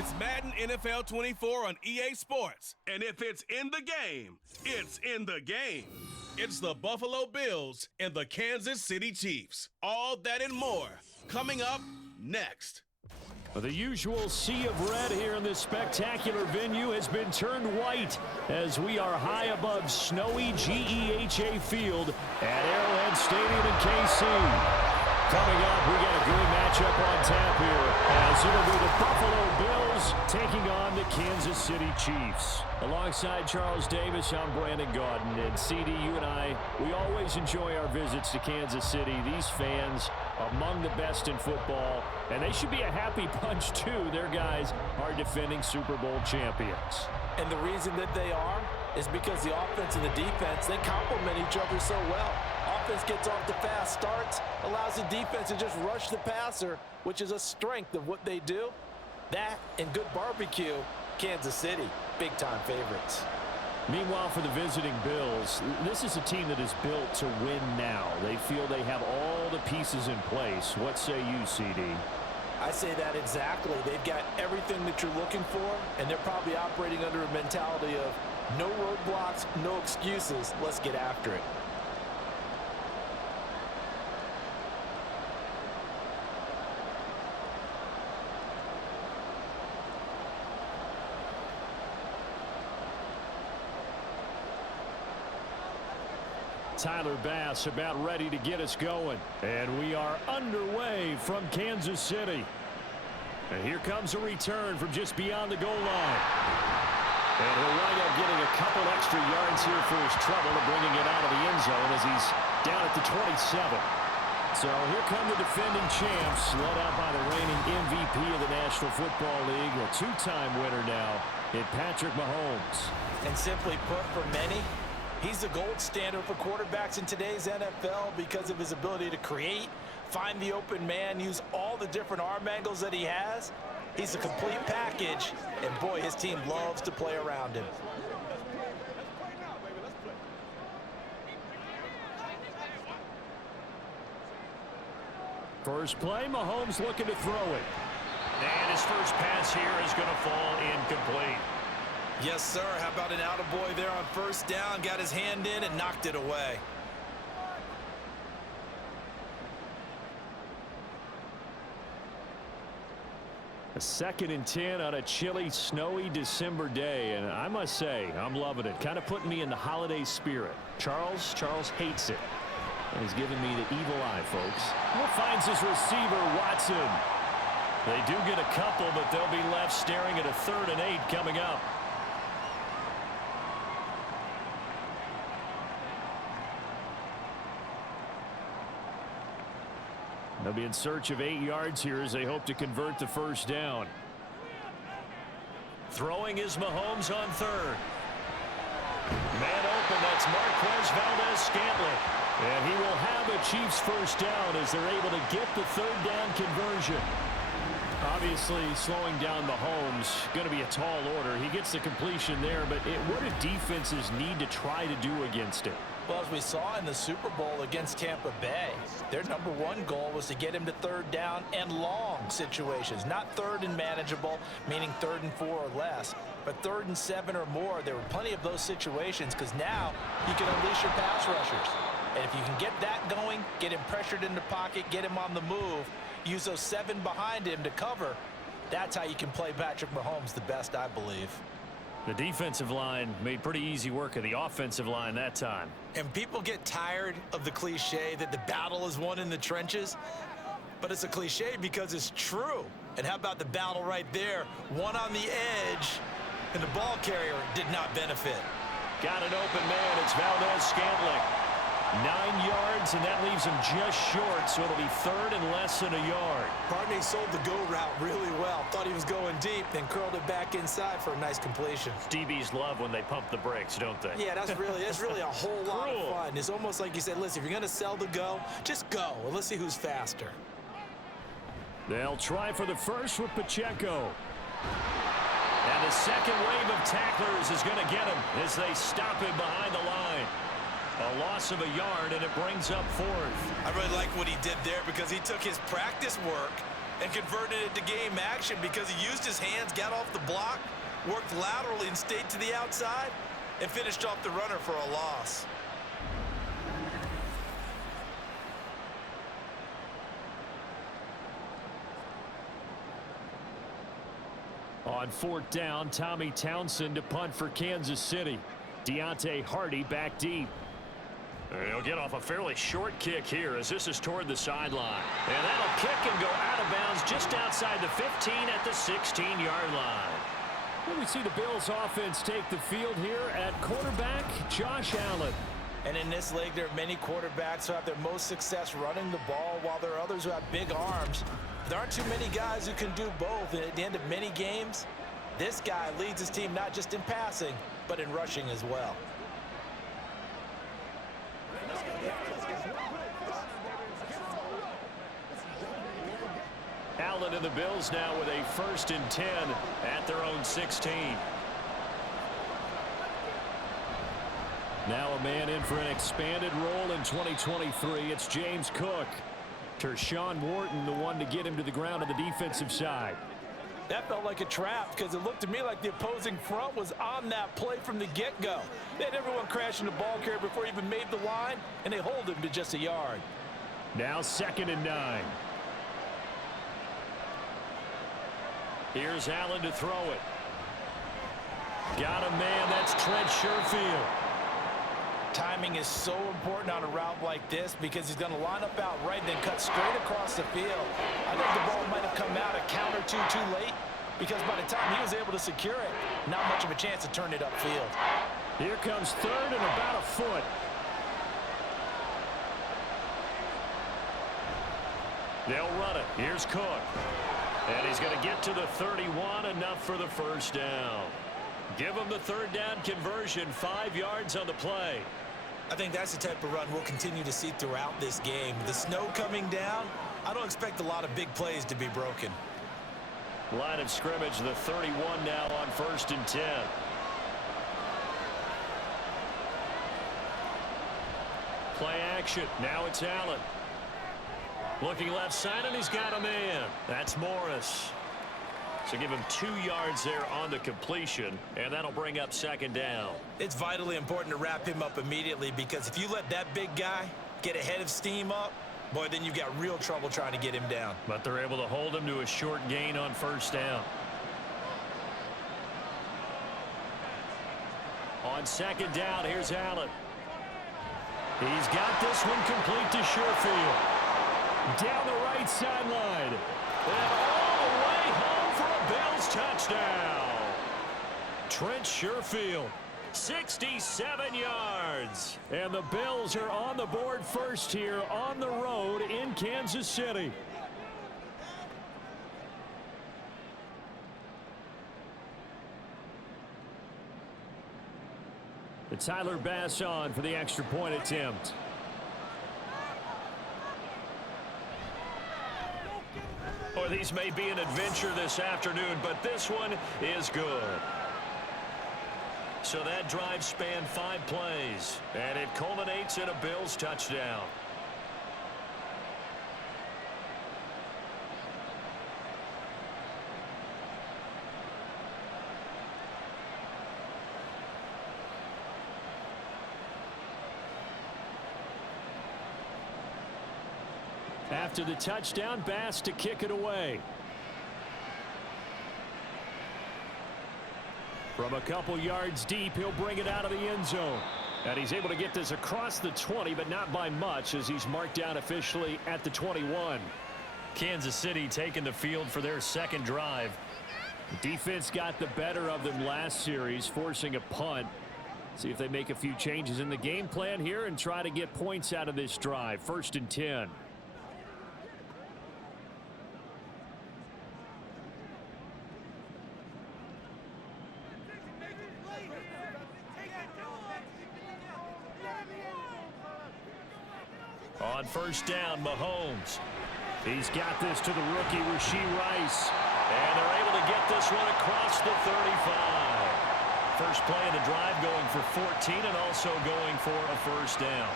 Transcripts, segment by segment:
It's Madden NFL 24 on EA Sports. And if it's in the game, it's in the game. It's the Buffalo Bills and the Kansas City Chiefs. All that and more coming up next. The usual sea of red here in this spectacular venue has been turned white as we are high above snowy GEHA Field at Arrowhead Stadium in KC. Coming up, we got a good matchup on tap here as it'll be the Buffalo Bills taking on the Kansas City Chiefs. Alongside Charles Davis, I'm Brandon Gaudin. And CD, you and I, we always enjoy our visits to Kansas City. These fans among the best in football, and they should be a happy bunch too. Their guys are defending Super Bowl champions. And the reason that they are is because the offense and the defense, they complement each other so well. Offense gets off the fast starts, allows the defense to just rush the passer, which is a strength of what they do. That and good barbecue, Kansas City, big-time favorites. Meanwhile, for the visiting Bills, this is a team that is built to win now. They feel they have all the pieces in place. What say you, CD? I say that exactly. They've got everything that you're looking for, and they're probably operating under a mentality of no roadblocks, no excuses. Let's get after it. Tyler Bass about ready to get us going. And we are underway from Kansas City. And here comes a return from just beyond the goal line. And he'll wind up getting a couple extra yards here for his trouble and bringing it out of the end zone as he's down at the 27. So here come the defending champs, led out by the reigning MVP of the National Football League, a two-time winner now in Patrick Mahomes. And simply put, for many, he's the gold standard for quarterbacks in today's NFL because of his ability to create, find the open man, use all the different arm angles that he has. He's a complete package, and boy, his team loves to play around him. First play, Mahomes looking to throw it. And his first pass here is going to fall incomplete. Yes, sir. How about an attaboy there on first down? Got his hand in and knocked it away. A 2nd and 10 on a chilly, snowy December day. And I must say, I'm loving it. Kind of putting me in the holiday spirit. Charles hates it. And he's giving me the evil eye, folks. Well, finds his receiver, Watson. They do get a couple, but they'll be left staring at a 3rd and 8 coming up. They'll be in search of 8 yards here as they hope to convert the first down. Throwing is Mahomes on 3rd. Man open, that's Marquez Valdez-Scantling. And he will have a Chiefs first down as they're able to get the 3rd down conversion. Obviously, slowing down Mahomes, going to be a tall order. He gets the completion there, but what do defenses need to try to do against it? Well, as we saw in the Super Bowl against Tampa Bay, their #1 goal was to get him to 3rd down and long situations. Not 3rd and manageable, meaning 3rd and 4 or less, but 3rd and 7 or more. There were plenty of those situations because now you can unleash your pass rushers. And if you can get that going, get him pressured in the pocket, get him on the move, use those 7 behind him to cover, that's how you can play Patrick Mahomes the best, I believe. The defensive line made pretty easy work of the offensive line that time. And people get tired of the cliche that the battle is won in the trenches, but it's a cliche because it's true. And how about the battle right there? One on the edge, and the ball carrier did not benefit. Got an open man. It's Valdez-Scantling. 9 yards, and that leaves him just short, so it'll be 3rd and less than a yard. Partney sold the go route really well. Thought he was going deep, then curled it back inside for a nice completion. DBs love when they pump the brakes, don't they? Yeah, that's really a whole lot of fun. It's almost like you said, listen, if you're going to sell the go, just go, and let's see who's faster. They'll try for the first with Pacheco. And the second wave of tacklers is going to get him as they stop him behind the line. A loss of a yard, and it brings up 4th. I really like what he did there because he took his practice work and converted it to game action because he used his hands, got off the block, worked laterally and stayed to the outside, and finished off the runner for a loss. On fourth down, Tommy Townsend to punt for Kansas City. Deontay Hardy back deep. He'll get off a fairly short kick here as this is toward the sideline. And that'll kick and go out of bounds just outside the 15 at the 16-yard line. Well, we see the Bills offense take the field here at quarterback, Josh Allen. And in this league, there are many quarterbacks who have their most success running the ball, while there are others who have big arms. There aren't too many guys who can do both, and at the end of many games, this guy leads his team not just in passing, but in rushing as well. Allen and the Bills now with a 1st and 10 at their own 16. Now a man in for an expanded role in 2023. It's James Cook. Tershawn Wharton, the one to get him to the ground on the defensive side. That felt like a trap because it looked to me like the opposing front was on that play from the get-go. They had everyone crashing the ball carrier before he even made the line, and they hold him to just a yard. Now 2nd and 9. Here's Allen to throw it. Got a man, that's Trent Sherfield. Timing is so important on a route like this because he's going to line up out right and then cut straight across the field. I think the ball might have come out a count or two too late because by the time he was able to secure it, not much of a chance to turn it upfield. Here comes 3rd and about a foot. They'll run it. Here's Cook. And he's going to get to the 31, enough for the 1st down. Give him the 3rd down conversion, 5 yards on the play. I think that's the type of run we'll continue to see throughout this game. The snow coming down, I don't expect a lot of big plays to be broken. Line of scrimmage, the 31 now on 1st and 10. Play action. Now it's Allen. Looking left side, and he's got a man. That's Morris. So give him 2 yards there on the completion, and that'll bring up 2nd down. It's vitally important to wrap him up immediately because if you let that big guy get ahead of steam up, boy, then you've got real trouble trying to get him down. But they're able to hold him to a short gain on 1st down. On 2nd down, here's Allen. He's got this one complete to Sherfield. Down the right sideline. And all the way home for a Bills touchdown. Trent Sherfield, 67 yards. And the Bills are on the board first here on the road in Kansas City. The Tyler Bass on for the extra point attempt. Or these may be an adventure this afternoon, but this one is good. So that drive spanned 5 plays, and it culminates in a Bills touchdown. After the touchdown, Bass to kick it away. From a couple yards deep, he'll bring it out of the end zone. And he's able to get this across the 20, but not by much as he's marked down officially at the 21. Kansas City taking the field for their 2nd drive. The defense got the better of them last series, forcing a punt. See if they make a few changes in the game plan here and try to get points out of this drive. 1st and 10. On 1st down, Mahomes. He's got this to the rookie, Rashee Rice. And they're able to get this one across the 35. first play of the drive, going for 14 and also going for a first down.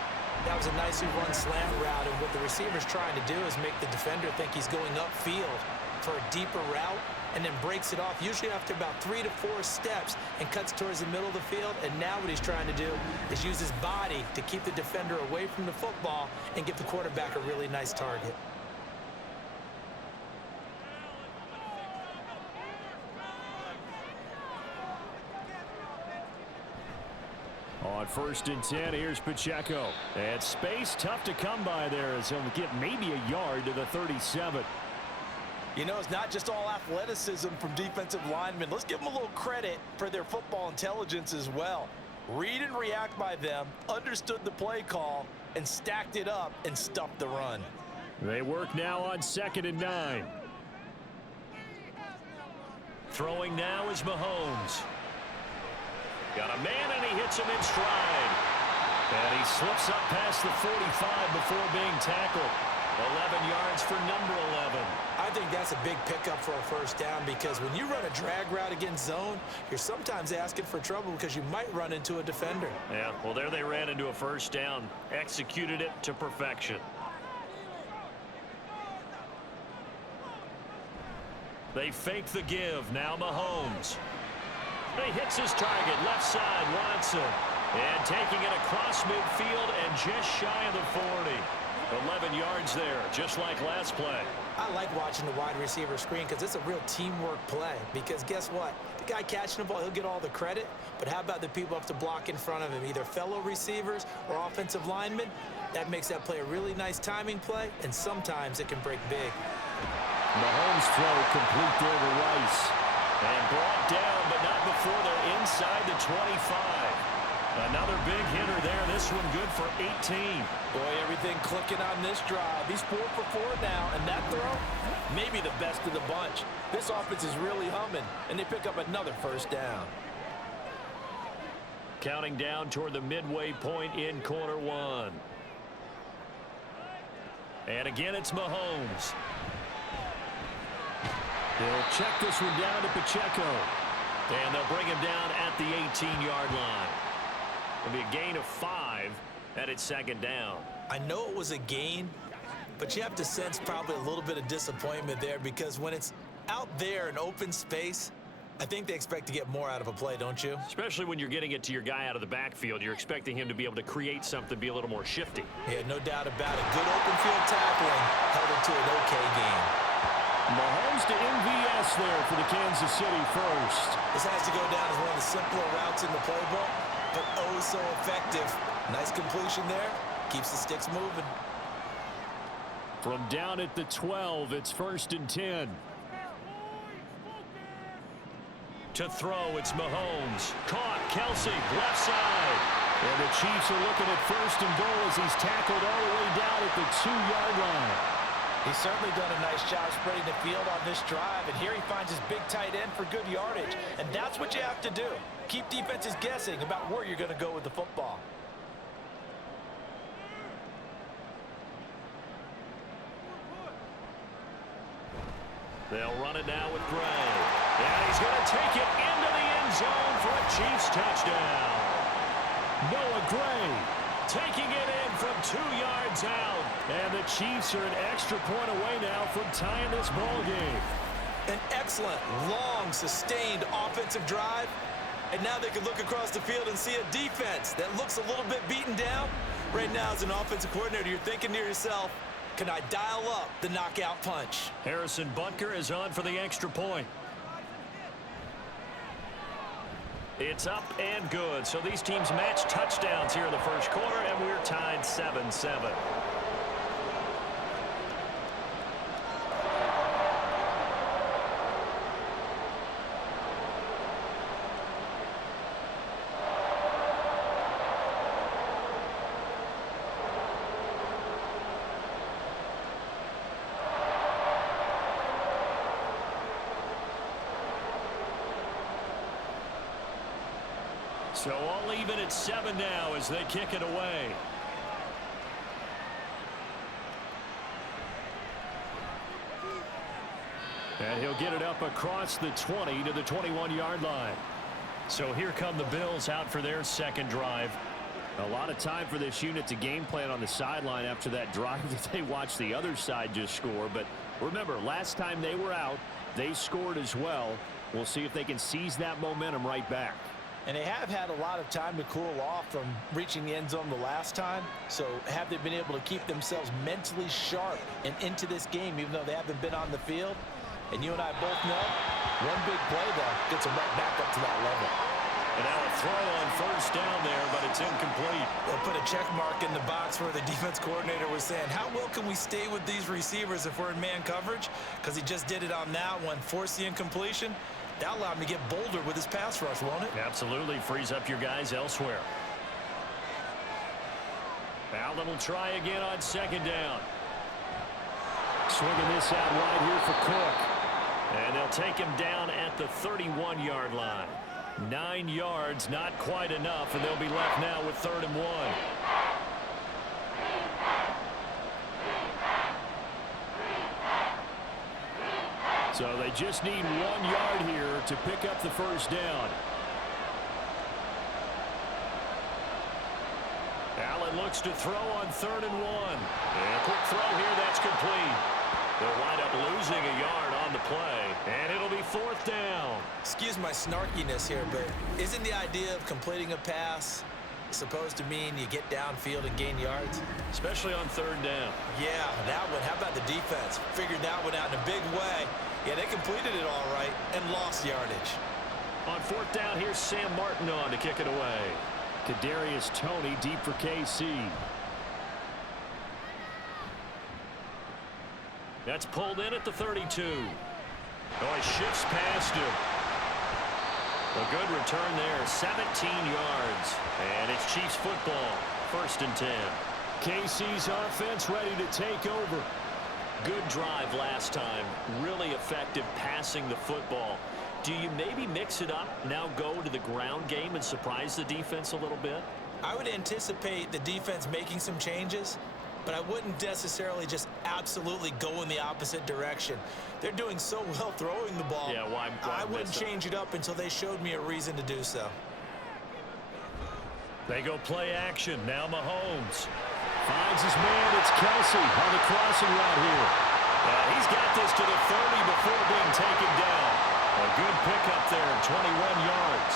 That was a nicely run slant route, and what the receiver's trying to do is make the defender think he's going upfield for a deeper route and then breaks it off, usually after about 3 to 4 steps, and cuts towards the middle of the field. And now what he's trying to do is use his body to keep the defender away from the football and give the quarterback a really nice target. On 1st and 10, here's Pacheco. And space tough to come by there as he'll get maybe a yard to the 37. You know, it's not just all athleticism from defensive linemen. Let's give them a little credit for their football intelligence as well. Read and react by them, understood the play call, and stacked it up and stuffed the run. They work now on 2nd and 9. Throwing now is Mahomes. Got a man, and he hits him in stride. And he slips up past the 45 before being tackled. 11 yards for number 11. I think that's a big pickup for a first down, because when you run a drag route against zone, you're sometimes asking for trouble because you might run into a defender. Yeah, well, there they ran into a first down. Executed it to perfection. They fake the give. Now Mahomes. He hits his target, left side, Watson. And taking it across midfield and just shy of the 40. 11 yards there, just like last play. I like watching the wide receiver screen because it's a real teamwork play. Because guess what? The guy catching the ball, he'll get all the credit. But how about the people have to block in front of him, either fellow receivers or offensive linemen? That makes that play a really nice timing play, and sometimes it can break big. Mahomes throw complete there to Rice. And brought down, but not before they're inside the 25. Another big hitter there. This one good for 18. Boy, everything clicking on this drive. He's 4 for 4 now, and that throw, maybe the best of the bunch. This offense is really humming, and they pick up another first down. Counting down toward the midway point in quarter one. And again, it's Mahomes. He'll check this one down to Pacheco. And they'll bring him down at the 18-yard line. It'll be a gain of 5 at its second down. I know it was a gain, but you have to sense probably a little bit of disappointment there, because when it's out there in open space, I think they expect to get more out of a play, don't you? Especially when you're getting it to your guy out of the backfield. You're expecting him to be able to create something, be a little more shifty. Yeah, no doubt about it. Good open field tackling held it to an okay game. Mahomes to MVS there for the Kansas City first. This has to go down as one of the simpler routes in the playbook, but oh so effective. Nice completion there. Keeps the sticks moving. From down at the 12, it's 1st and 10. To throw, it's Mahomes. Caught, Kelsey, left side. And the Chiefs are looking at 1st and goal as he's tackled all the way down at the 2-yard line. He's certainly done a nice job spreading the field on this drive, and here he finds his big tight end for good yardage. And that's what you have to do. Keep defenses guessing about where you're going to go with the football. They'll run it now with Gray. And he's going to take it into the end zone for a Chiefs touchdown. Noah Gray taking it in from 2 yards out. And the Chiefs are an extra point away now from tying this ball game. An excellent, long, sustained offensive drive. And now they can look across the field and see a defense that looks a little bit beaten down. Right now, as an offensive coordinator, you're thinking to yourself, can I dial up the knockout punch? Harrison Butker is on for the extra point. It's up and good. So these teams match touchdowns here in the first quarter, and we're tied 7-7. So all even at 7 now as they kick it away. And he'll get it up across the 20 to the 21-yard line. So here come the Bills out for their second drive. A lot of time for this unit to game plan on the sideline after that drive that they watched the other side just score. But remember, last time they were out, they scored as well. We'll see if they can seize that momentum right back. And they have had a lot of time to cool off from reaching the end zone the last time. So have they been able to keep themselves mentally sharp and into this game, even though they haven't been on the field? And you and I both know, one big play, though, gets them right back up to that level. And now a throw on first down there, but it's incomplete. They'll put a check mark in the box where the defense coordinator was saying, how well can we stay with these receivers if we're in man coverage? Because he just did it on that one, forced the incompletion. That allowed him to get bolder with his pass rush, won't it? Absolutely. Frees up your guys elsewhere. Allen will try again on second down. Swinging this out wide here for Cook. And they'll take him down at the 31-yard line. 9 yards, not quite enough, and they'll be left now with 3rd and 1. So they just need 1 yard here to pick up the first down. Allen looks to throw on 3rd and 1. And a quick throw here, that's complete. They'll wind up losing a yard on the play, and it'll be 4th down. Excuse my snarkiness here, but isn't the idea of completing a pass supposed to mean you get downfield and gain yards? Especially on 3rd down. Yeah, that one. How about the defense? Figured that one out in a big way. Yeah, they completed it all right and lost yardage. On 4th down, here's Sam Martin on to kick it away. Kadarius Toney deep for KC. That's pulled in at the 32. Oh, he shifts past him. A good return there, 17 yards. And it's Chiefs football, 1st and 10. KC's offense ready to take over. Good drive last time. Really effective passing the football. Do you maybe mix it up, now go to the ground game and surprise the defense a little bit? I would anticipate the defense making some changes, but I wouldn't necessarily just absolutely go in the opposite direction. They're doing so well throwing the ball. Yeah, why I wouldn't change it up until they showed me a reason to do so. They go play action. Now Mahomes finds his man. It's Kelsey on the crossing route here. He's got this to the 30 before being taken down. A good pickup there, 21 yards.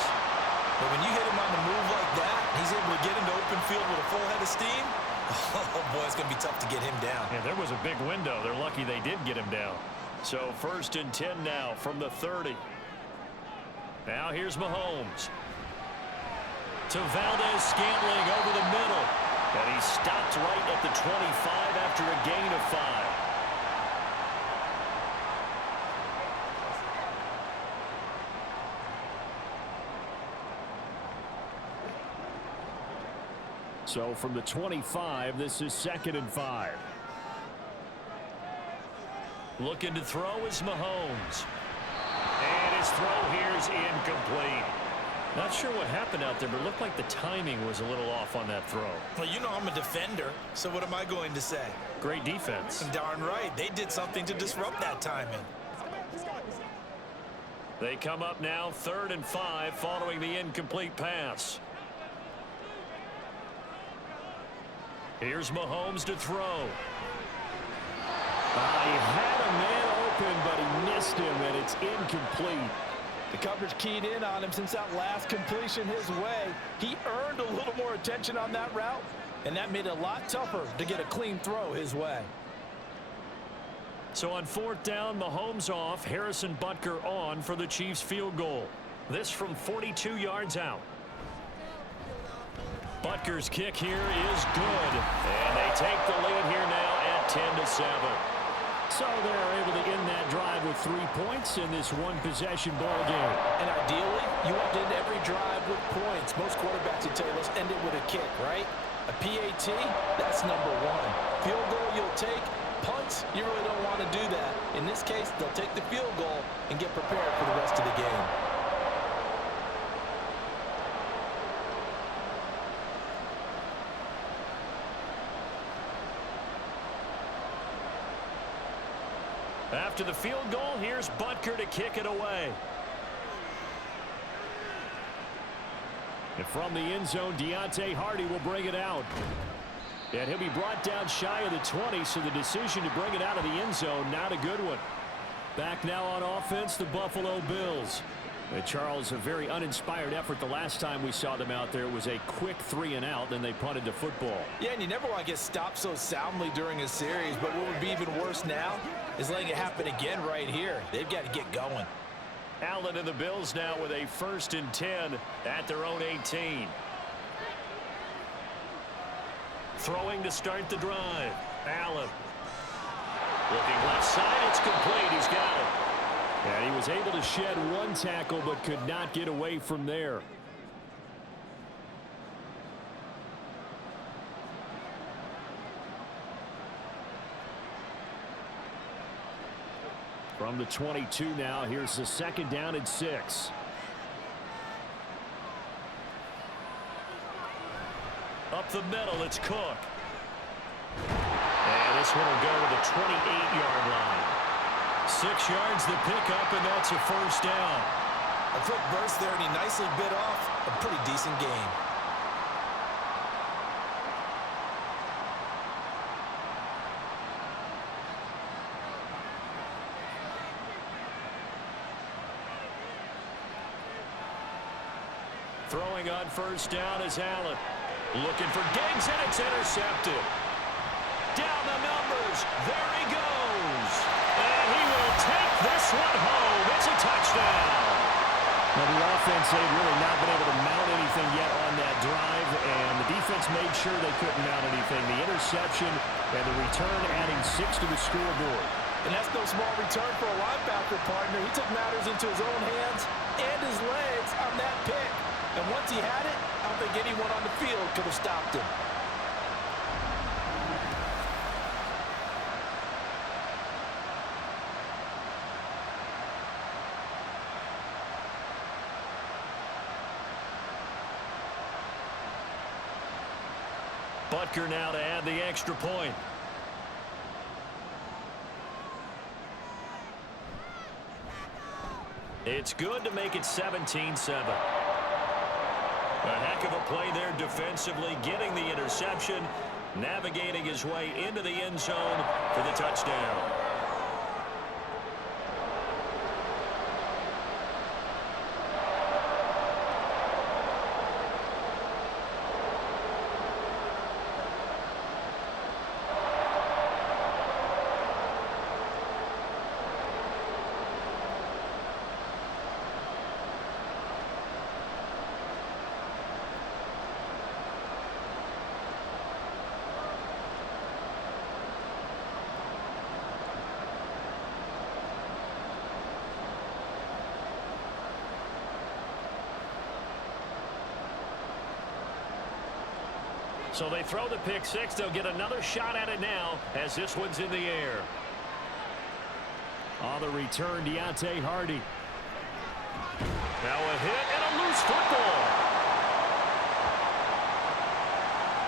But when you hit him on the move like that, he's able to get into open field with a full head of steam. Oh, boy, it's going to be tough to get him down. Yeah, there was a big window. They're lucky they did get him down. So 1st and 10 now from the 30. Now here's Mahomes. To Valdez-Scantling over the middle. And he stopped right at the 25 after a gain of 5. So from the 25, this is 2nd and 5. Looking to throw is Mahomes. And his throw here is incomplete. Not sure what happened out there, but it looked like the timing was a little off on that throw. Well, you know I'm a defender, so what am I going to say? Great defense. Darn right. They did something to disrupt that timing. They come up now 3rd and 5 following the incomplete pass. Here's Mahomes to throw. He had a man open, but he missed him, and it's incomplete. The coverage keyed in on him since that last completion his way. He earned a little more attention on that route, and that made it a lot tougher to get a clean throw his way. So on 4th down, Mahomes off, Harrison Butker on for the Chiefs field goal. This from 42 yards out. Butker's kick here is good, and they take the lead here now at 10-7. So they're able to end that drive with 3 points in this one-possession ball game. And ideally, you want to end every drive with points. Most quarterbacks would tell you, let's end it with a kick, right? A PAT, that's number 1. Field goal you'll take. Punts, you really don't want to do that. In this case, they'll take the field goal and get prepared for the rest of the game. After the field goal, here's Butker to kick it away. And from the end zone, Deontay Hardy will bring it out. And he'll be brought down shy of the 20, so the decision to bring it out of the end zone, not a good one. Back now on offense, the Buffalo Bills. And Charles, a very uninspired effort the last time we saw them out there. It was a quick 3-and-out, then they punted the football. Yeah, and you never want to get stopped so soundly during a series, but what would be even worse now is letting it happen again right here. They've got to get going. Allen and the Bills now with a 1st and 10 at their own 18. Throwing to start the drive. Allen. Looking left side, it's complete. He's got it. And he was able to shed one tackle but could not get away from there. From the 22 now, here's the 2nd down and 6. Up the middle, it's Cook. And this one will go to the 28-yard line. 6 yards the pickup, and that's a 1st down. A quick burst there, and he nicely bit off a pretty decent gain. Throwing on 1st down is Allen. Looking for Diggs, and it's intercepted. Down the numbers. There he goes. And he will take this one home. It's a touchdown. Now the offense, they've really not been able to mount anything yet on that drive, and the defense made sure they couldn't mount anything. The interception and the return adding 6 to the scoreboard. And that's no small return for a linebacker partner. He took matters into his own hands and his legs on that pick. And once he had it, I don't think anyone on the field could have stopped him. Butker now to add the extra point. It's good to make it 17-7. A heck of a play there defensively, getting the interception, navigating his way into the end zone for the touchdown. So they throw the pick six. They'll get another shot at it now as this one's in the air. On the return, Deontay Hardy. Now a hit and a loose football.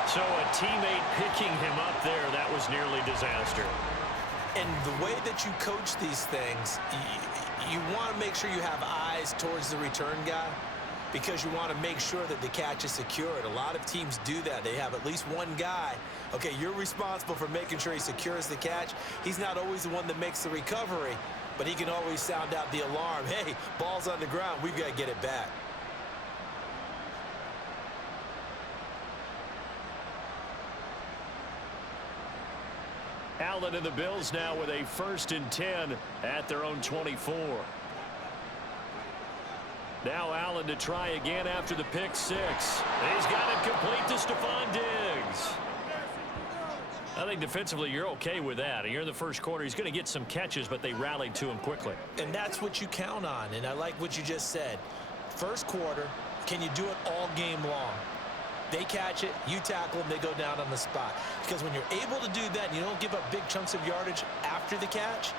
So a teammate picking him up there. That was nearly disaster. And the way that you coach these things, you want to make sure you have eyes towards the return guy, because you want to make sure that the catch is secured. A lot of teams do that. They have at least one guy. Okay, you're responsible for making sure he secures the catch. He's not always the one that makes the recovery, but he can always sound out the alarm. Hey, ball's on the ground. We've got to get it back. Allen and the Bills now with a 1st and 10 at their own 24. Now Allen to try again after the pick six. He's got it complete to Stephon Diggs. I think defensively you're okay with that. You're in the first quarter. He's going to get some catches, but they rallied to him quickly. And that's what you count on, and I like what you just said. First quarter, can you do it all game long? They catch it, you tackle them, they go down on the spot. Because when you're able to do that and you don't give up big chunks of yardage after the catch,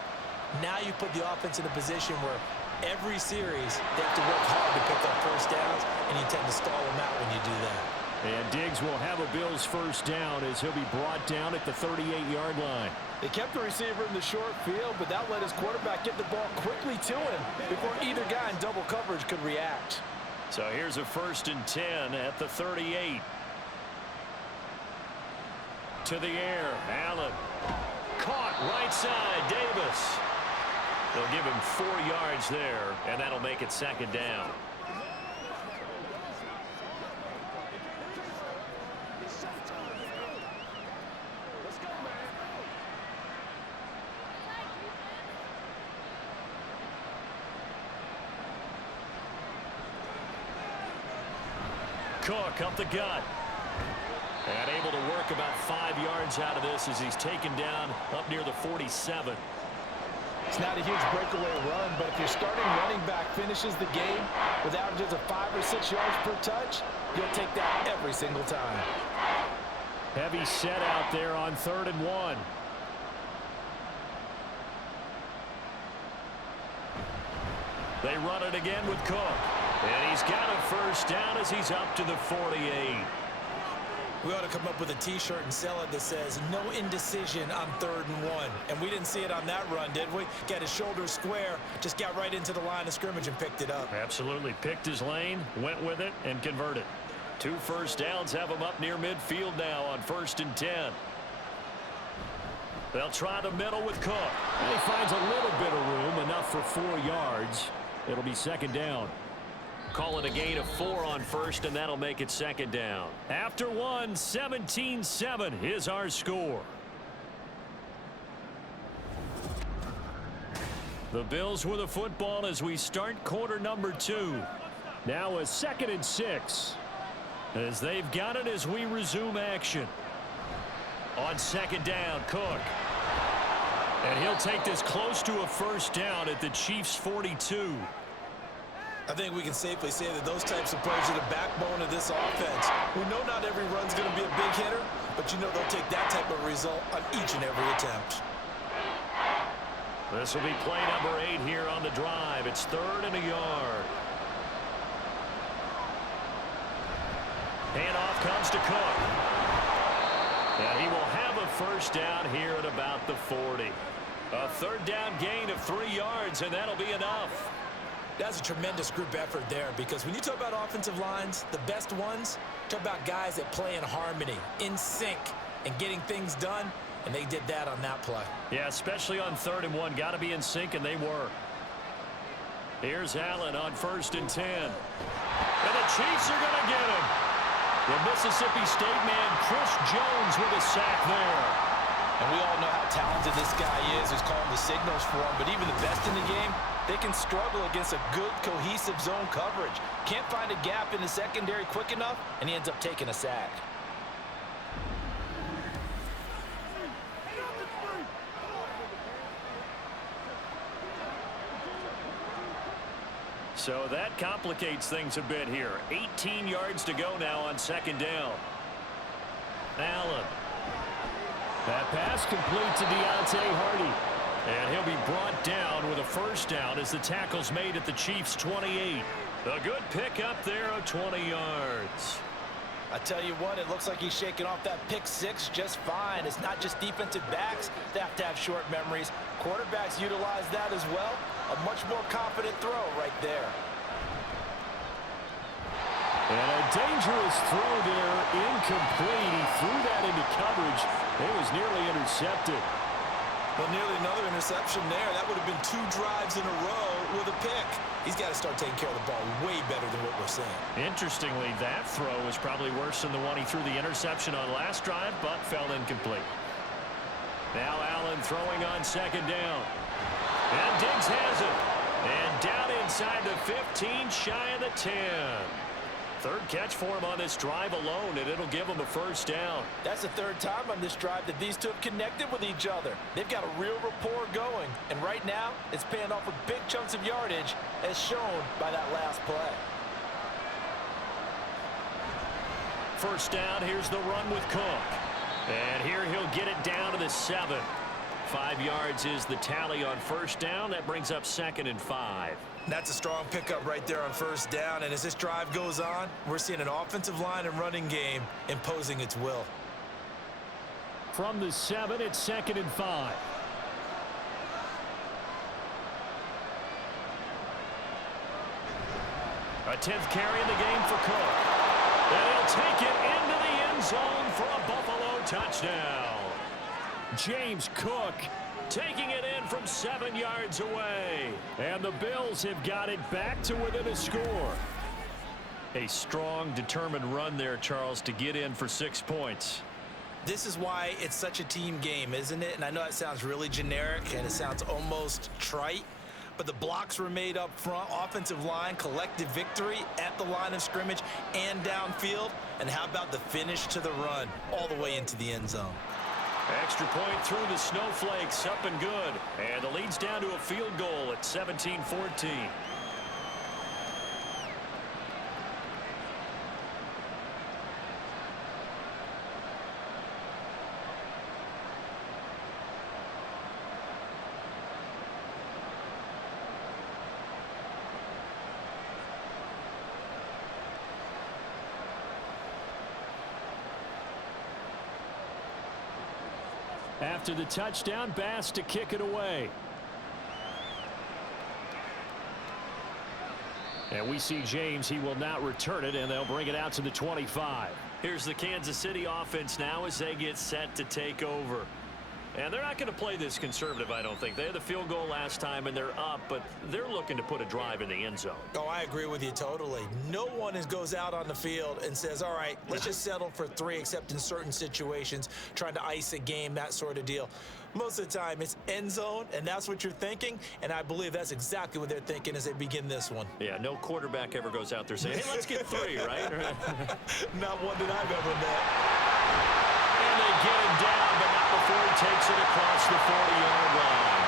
now you put the offense in a position where every series, they have to work hard to pick up first downs, and you tend to stall them out when you do that. And Diggs will have a Bills first down as he'll be brought down at the 38-yard line. They kept the receiver in the short field, but that let his quarterback get the ball quickly to him before either guy in double coverage could react. So here's a 1st and 10 at the 38. To the air, Allen. Caught right side, Davis. They'll give him 4 yards there, and that'll make it 2nd down. Cook up the gut. And able to work about 5 yards out of this as he's taken down up near the 47. It's not a huge breakaway run, but if your starting running back finishes the game with averages of 5 or 6 yards per touch, you'll take that every single time. Heavy set out there on 3rd and 1. They run it again with Cook. And he's got a 1st down as he's up to the 48. We ought to come up with a T-shirt and sell it that says, no indecision on 3rd and 1. And we didn't see it on that run, did we? Got his shoulders square, just got right into the line of scrimmage and picked it up. Absolutely. Picked his lane, went with it, and converted. 2 first downs have him up near midfield now on 1st and 10. They'll try the middle with Cook. And he finds a little bit of room, enough for 4 yards. It'll be 2nd down. Call it a gain of 4 on 1st, and that'll make it 2nd down. After 1, 17-7 is our score. The Bills with the football as we start quarter number 2. Now a 2nd and 6. As they've got it as we resume action. On 2nd down, Cook. And he'll take this close to a 1st down at the Chiefs' 42. I think we can safely say that those types of plays are the backbone of this offense. We know not every run's going to be a big hitter, but you know they'll take that type of result on each and every attempt. This will be play number 8 here on the drive. It's 3rd and a yard. Handoff comes to Cook. And he will have a 1st down here at about the 40. A 3rd down gain of 3 yards, and that'll be enough. That's a tremendous group effort there, because when you talk about offensive lines, the best ones, talk about guys that play in harmony, in sync, and getting things done, and they did that on that play. Yeah, especially on 3rd and 1. Got to be in sync, and they were. Here's Allen on 1st and 10. And the Chiefs are going to get him. The Mississippi State man, Chris Jones, with a sack there. And we all know how talented this guy is, who's calling the signals for him. But even the best in the game, they can struggle against a good, cohesive zone coverage. Can't find a gap in the secondary quick enough, and he ends up taking a sack. So that complicates things a bit here. 18 yards to go now on 2nd down. Allen. That pass complete to Deontay Hardy. And he'll be brought down with a 1st down as the tackle's made at the Chiefs' 28. A good pickup there of 20 yards. I tell you what, it looks like he's shaking off that pick 6 just fine. It's not just defensive backs that have to have short memories. Quarterbacks utilize that as well. A much more confident throw right there. And a dangerous throw there, incomplete. He threw that into coverage. It was nearly intercepted. Well, nearly another interception there. That would have been 2 drives in a row with a pick. He's got to start taking care of the ball way better than what we're seeing. Interestingly, that throw was probably worse than the one he threw the interception on last drive, but fell incomplete. Now Allen throwing on 2nd down. And Diggs has it. And down inside the 15, shy of the 10. 3rd catch for him on this drive alone, and it'll give him a 1st down. That's the 3rd time on this drive that these two have connected with each other. They've got a real rapport going, and right now it's paying off with big chunks of yardage, as shown by that last play. 1st down, here's the run with Cook. And here he'll get it down to the 7. 5 yards is the tally on 1st down. That brings up 2nd and 5. That's a strong pickup right there on 1st down, and as this drive goes on, we're seeing an offensive line and running game imposing its will. From the 7, it's 2nd and 5. A 10th carry in the game for Cook. And he'll take it into the end zone for a Buffalo touchdown. James Cook taking it in from 7 yards away. And the Bills have got it back to within a score. A strong, determined run there, Charles, to get in for 6 points. This is why it's such a team game, isn't it? And I know it sounds really generic and it sounds almost trite, but the blocks were made up front, offensive line, collective victory at the line of scrimmage and downfield. And how about the finish to the run all the way into the end zone? Extra point through the snowflakes, up and good. And the lead's down to a field goal at 17-14. After the touchdown, Bass to kick it away. And we see James. He will not return it, and they'll bring it out to the 25. Here's the Kansas City offense now as they get set to take over. And they're not going to play this conservative, I don't think. They had the field goal last time, and they're up, but they're looking to put a drive in the end zone. Oh, I agree with you totally. No one goes out on the field and says, all right, let's just settle for 3, except in certain situations, trying to ice a game, that sort of deal. Most of the time, it's end zone, and that's what you're thinking, and I believe that's exactly what they're thinking as they begin this one. Yeah, no quarterback ever goes out there saying, hey, let's get 3, right? Not one that I've ever met. And they get him down, but not before he takes it across the 40-yard line.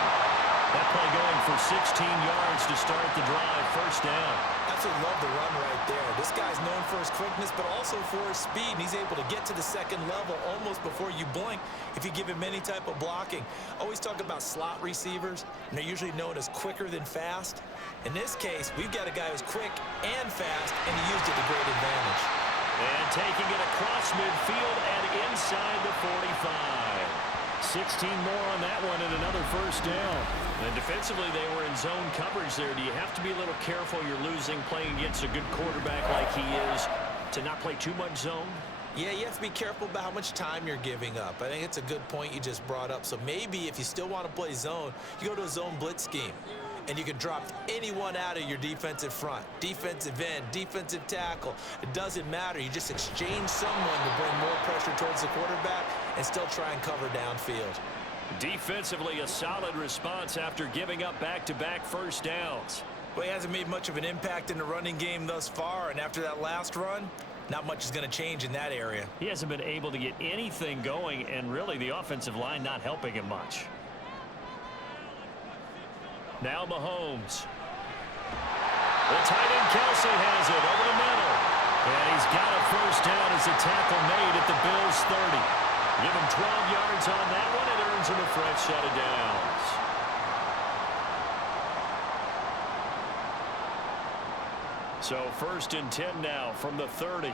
That play going for 16 yards to start the drive. First down. Absolutely love the run right there. This guy's known for his quickness, but also for his speed. And he's able to get to the second level almost before you blink if you give him any type of blocking. Always talk about slot receivers, and they're usually known as quicker than fast. In this case, we've got a guy who's quick and fast, and he used it to great advantage. And taking it across midfield and inside the 45. 16 more on that one and another first down. And defensively, they were in zone coverage there. Do you have to be a little careful? You're losing, playing against a good quarterback like he is, to not play too much zone? Yeah, you have to be careful about how much time you're giving up. I think it's a good point you just brought up. So maybe if you still want to play zone, you go to a zone blitz scheme. And you can drop anyone out of your defensive front. Defensive end, defensive tackle. It doesn't matter. You just exchange someone to bring more pressure towards the quarterback and still try and cover downfield. Defensively, a solid response after giving up back-to-back first downs. Well, he hasn't made much of an impact in the running game thus far. And after that last run, not much is going to change in that area. He hasn't been able to get anything going, and really the offensive line not helping him much. Now Mahomes. The tight end Kelsey has it over the middle. And he's got a first down as the tackle made at the Bills' 30. Give him 12 yards on that one. It earns him a fresh set of downs. So 1st and 10 now from the 30.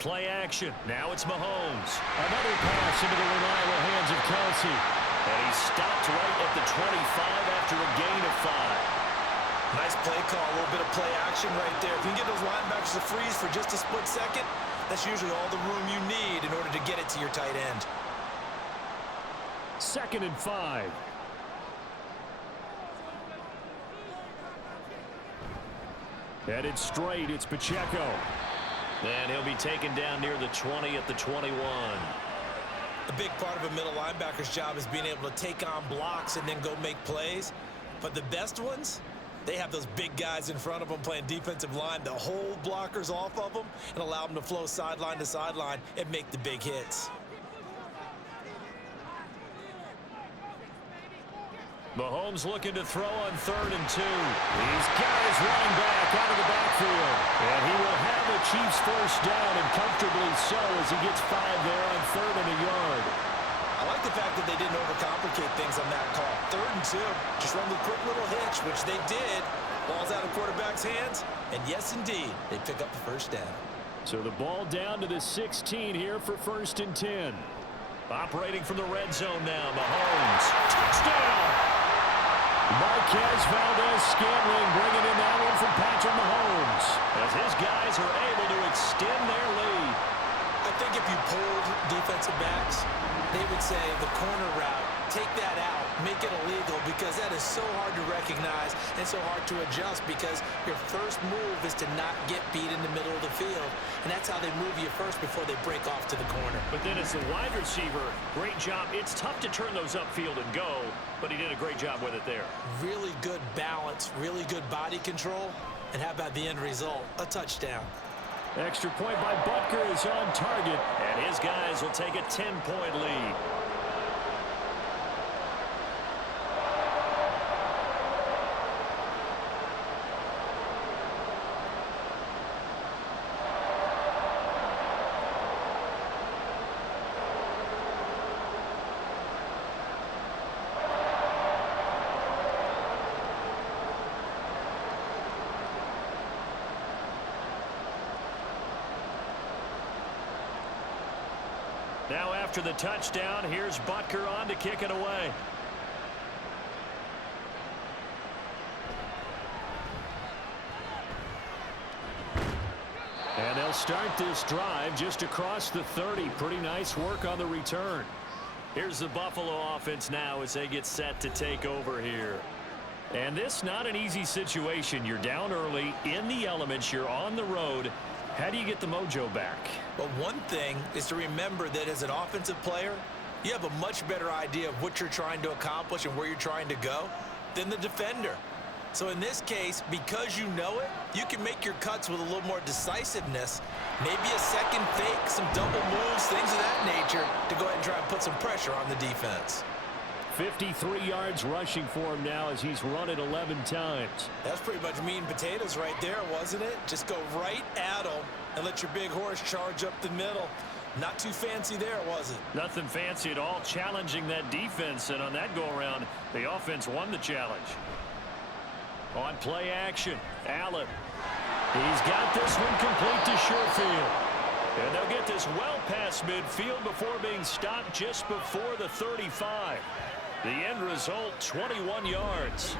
Play action. Now it's Mahomes. Another pass into the reliable hands of Kelsey. And he's stopped right at the 25 after a gain of 5. Nice play call. A little bit of play action right there. If you can get those linebackers to freeze for just a split second, that's usually all the room you need in order to get it to your tight end. 2nd and 5. Headed straight. It's Pacheco. And he'll be taken down near the 20 at the 21. A big part of a middle linebacker's job is being able to take on blocks and then go make plays. But the best ones, they have those big guys in front of them playing defensive line that hold blockers off of them and allow them to flow sideline to sideline and make the big hits. Mahomes looking to throw on 3rd and 2. He's got his running back out of the backfield. And he will have the Chiefs first down, and comfortably so, as he gets 5 there on 3rd and a yard. I like the fact that they didn't overcomplicate things on that call. 3rd and 2, just run the quick little hitch, which they did. Ball's out of quarterback's hands, and yes, indeed, they pick up the first down. So the ball down to the 16 here for 1st and 10. Operating from the red zone now, Mahomes. Touchdown! Marquez Valdez-Scantling bringing in that one from Patrick Mahomes, as his guys are able to extend their lead. I think if you polled defensive backs, they would say the corner route, take that out, make it illegal, because that is so hard to recognize and so hard to adjust, because your first move is to not get beat in the middle of the field, and that's how they move you first before they break off to the corner. But then as the wide receiver, great job. It's tough to turn those upfield and go, but he did a great job with it there. Really good balance, really good body control, and how about the end result? A touchdown. Extra point by Butker is on target, and his guys will take a 10-point lead. Now after the touchdown, here's Butker on to kick it away. and they'll start this drive just across the 30. Pretty nice work on the return. Here's the Buffalo offense now as they get set to take over here. And this not an easy situation. You're down early, in the elements, you're on the road. How do you get the mojo back? Well, one thing is to remember that as an offensive player, you have a much better idea of what you're trying to accomplish and where you're trying to go than the defender. So in this case, because you know it, you can make your cuts with a little more decisiveness, maybe a second fake, some double moves, things of that nature, to go ahead and try and put some pressure on the defense. 53 yards rushing for him now as he's run it 11 times. That's pretty much meat and potatoes right there, wasn't it? Just go right at him and let your big horse charge up the middle. Not too fancy there, was it? Nothing fancy at all, challenging that defense, and on that go-around, the offense won the challenge. On play action, Allen. He's got this one complete to Sherfield. And they'll get this well past midfield before being stopped just before the 35. The end result, 21 yards.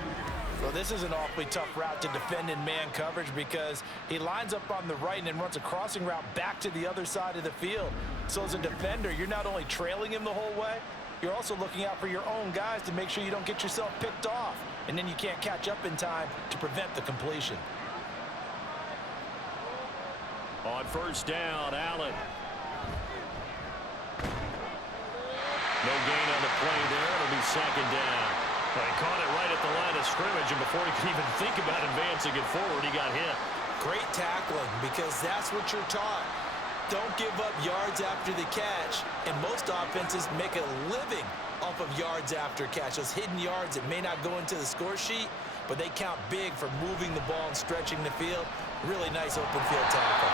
Well, this is an awfully tough route to defend in man coverage because he lines up on the right and then runs a crossing route back to the other side of the field. So as a defender, you're not only trailing him the whole way, you're also looking out for your own guys to make sure you don't get yourself picked off. And then you can't catch up in time to prevent the completion. On first down, Allen. No gain on the play there. It'll be second down. Well, he caught it right at the line of scrimmage, and before he could even think about advancing it forward, he got hit. Great tackling, because that's what you're taught. Don't give up yards after the catch. And most offenses make a living off of yards after catch. Those hidden yards that may not go into the score sheet, but they count big for moving the ball and stretching the field. Really nice open field tackle.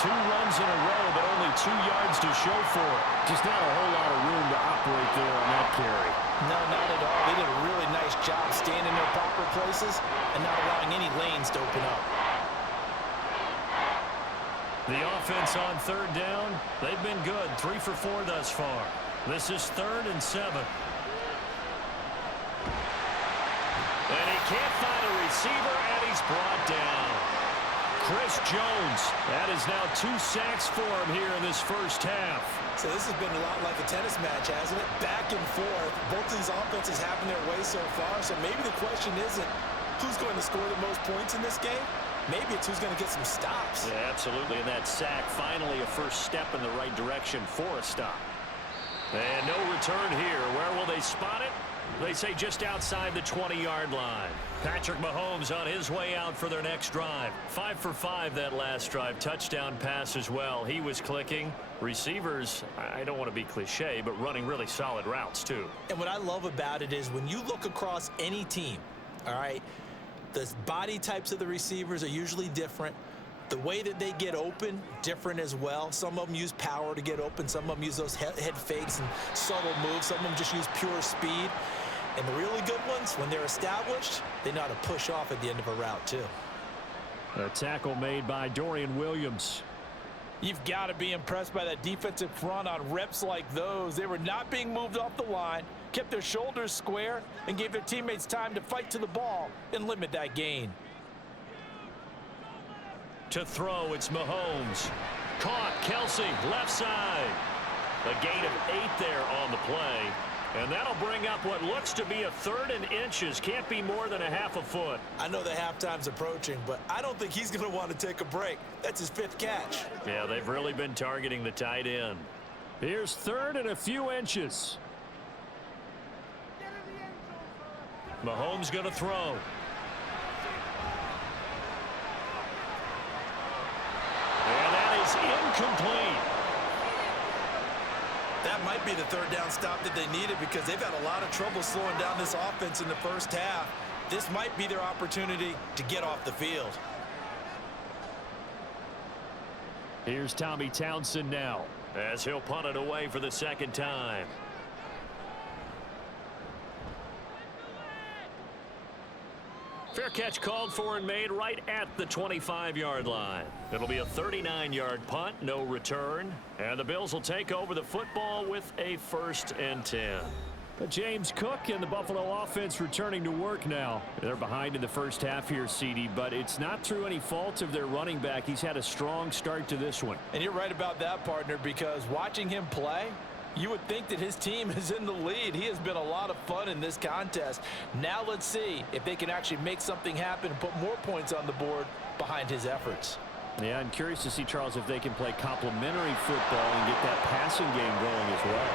2 runs in a row, but only 2 yards to show for it. Just not a whole lot of room to operate there on that carry. No, not at all. They did a really nice job staying in their proper places and not allowing any lanes to open up. The offense on third down, they've been good. 3 for 4 thus far. This is 3rd and 7. And he can't find a receiver, and he's brought down. Chris Jones, that is now 2 sacks for him here in this first half. So this has been a lot like a tennis match, hasn't it? Back and forth. Both of these offenses having their way so far. So maybe the question isn't who's going to score the most points in this game. Maybe it's who's going to get some stops. Yeah, absolutely. And that sack, finally a first step in the right direction for a stop. And no return here. Where will they spot it? They say just outside the 20-yard line. Patrick Mahomes on his way out for their next drive. 5 for 5 that last drive. Touchdown pass as well. He was clicking. Receivers, I don't want to be cliche, but running really solid routes too. And what I love about it is when you look across any team, all right, the body types of the receivers are usually different. The way that they get open, different as well. Some of them use power to get open. Some of them use those head fakes and subtle moves. Some of them just use pure speed. And the really good ones, when they're established, they know how to push off at the end of a route, too. A tackle made by Dorian Williams. You've got to be impressed by that defensive front on reps like those. They were not being moved off the line. kept their shoulders square, and gave their teammates time to fight to the ball and limit that gain. To throw, it's Mahomes. Caught, Kelsey, left side. A gain of 8 there on the play. And that'll bring up what looks to be a 3rd and inches. Can't be more than a half a foot. I know the halftime's approaching, but I don't think he's going to want to take a break. That's his 5th catch. Yeah, they've really been targeting the tight end. Here's 3rd and a few inches. Mahomes going to throw. And that is incomplete. That might be the 3rd down stop that they needed because they've had a lot of trouble slowing down this offense in the first half. This might be their opportunity to get off the field. Here's Tommy Townsend now, as he'll punt it away for the 2nd time. Fair catch called for and made right at the 25-yard line. It'll be a 39-yard punt, no return. And the Bills will take over the football with a 1st and 10. But James Cook and the Buffalo offense returning to work now. They're behind in the first half here, CD, but it's not through any fault of their running back. He's had a strong start to this one. And you're right about that, partner, because watching him play, you would think that his team is in the lead. He has been a lot of fun in this contest. Now let's see if they can actually make something happen and put more points on the board behind his efforts. Yeah, I'm curious to see, Charles, if they can play complementary football and get that passing game going as well.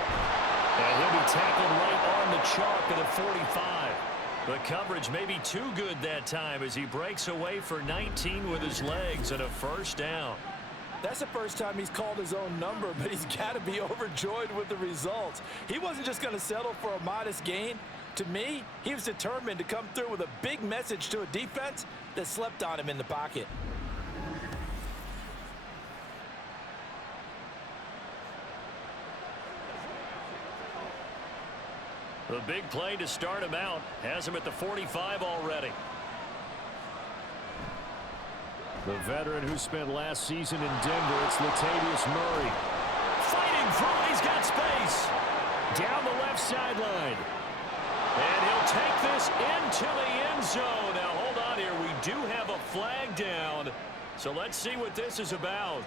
And he'll be tackled right on the chalk at the 45. The coverage may be too good that time as he breaks away for 19 with his legs and a 1st down. That's the first time he's called his own number, but he's got to be overjoyed with the results. He wasn't just going to settle for a modest gain. To me, he was determined to come through with a big message to a defense that slept on him in the pocket. The big play to start him out has him at the 45 already. The veteran who spent last season in Denver, it's Latavius Murray. Fighting through, he's got space. Down the left sideline. And he'll take this into the end zone. Now, hold on here. We do have a flag down. So let's see what this is about.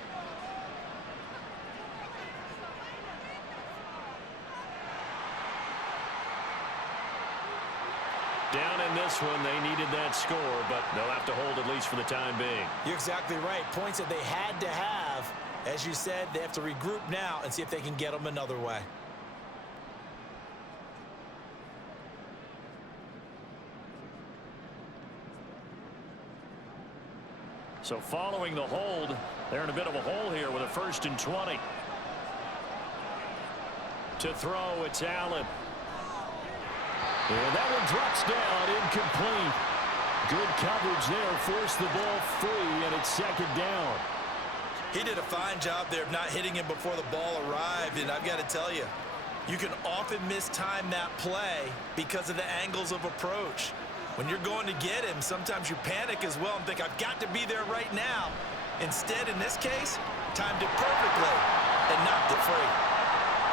Down in this one, they needed that score, but they'll have to hold at least for the time being. You're exactly right. Points that they had to have. As you said, they have to regroup now and see if they can get them another way. So following the hold, they're in a bit of a hole here with a 1st and 20. To throw, it's Allen. And that one drops down, incomplete. Good coverage there, forced the ball free, and it's 2nd down. He did a fine job there of not hitting him before the ball arrived, and I've got to tell you, you can often mistime that play because of the angles of approach. When you're going to get him, sometimes you panic as well and think, I've got to be there right now. Instead, in this case, timed it perfectly and knocked it free.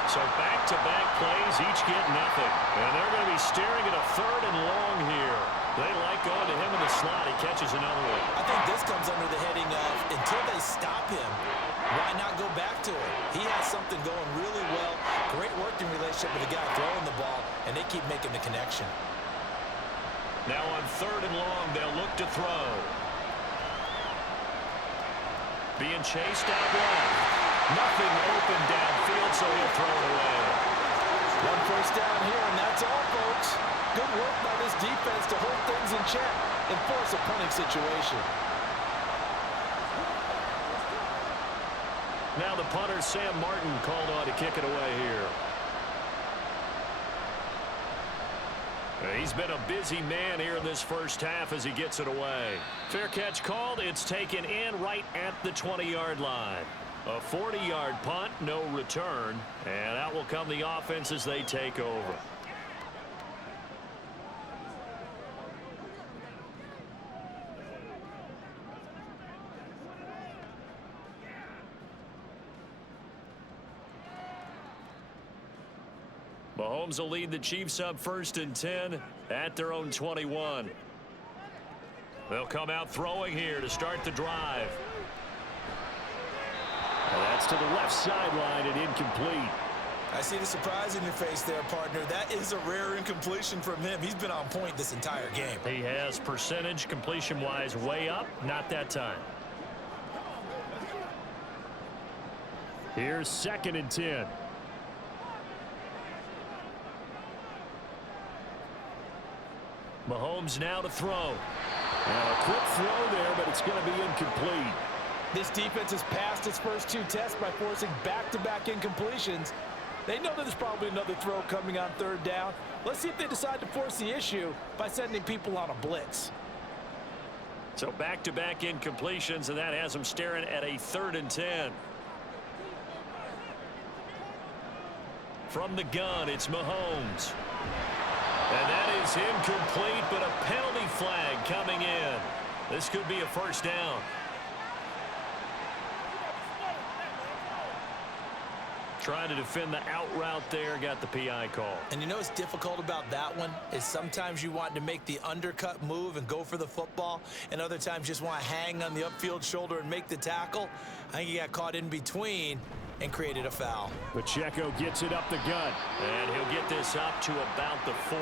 So back-to-back plays, each get nothing. And they're going to be staring at a 3rd and long here. They like going to him in the slot. He catches another one. I think this comes under the heading of, until they stop him, why not go back to it? He has something going really well. Great working relationship with the guy throwing the ball, and they keep making the connection. Now on 3rd and long, they'll look to throw. Being chased out left. Nothing open downfield, so he'll throw it away. 1 first down here, and that's all, folks. Good work by this defense to hold things in check and force a punting situation. Now the punter, Sam Martin, called on to kick it away here. He's been a busy man here in this first half as he gets it away. Fair catch called. It's taken in right at the 20-yard line. A 40-yard punt, no return. And out will come the offense as they take over. Mahomes will lead the Chiefs up 1st and 10 at their own 21. They'll come out throwing here to start the drive. And that's to the left sideline and incomplete. I see the surprise in your face there, partner. That is a rare incompletion from him. He's been on point this entire game. He has percentage completion-wise way up, not that time. Here's 2nd and 10. Mahomes now to throw. Now a quick throw there, but it's going to be incomplete. This defense has passed its first 2 tests by forcing back-to-back incompletions. They know that there's probably another throw coming on 3rd down. Let's see if they decide to force the issue by sending people on a blitz. So back-to-back incompletions, and that has them staring at a 3rd and 10. From the gun, it's Mahomes. And that is incomplete, but a penalty flag coming in. This could be a 1st down. Trying to defend the out route there, got the PI call. And you know what's difficult about that one is sometimes you want to make the undercut move and go for the football, and other times just want to hang on the upfield shoulder and make the tackle. I think he got caught in between and created a foul. Pacheco gets it up the gut. And he'll get this up to about the 40.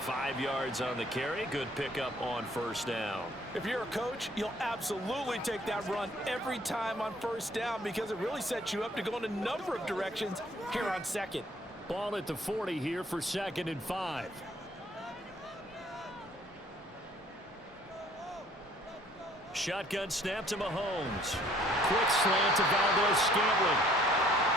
5 yards on the carry. Good pickup on 1st down. If you're a coach, you'll absolutely take that run every time on 1st down because it really sets you up to go in a number of directions here on 2nd. Ball at the 40 here for 2nd and 5. Shotgun snap to Mahomes. Quick slant to Valdez-Scantling.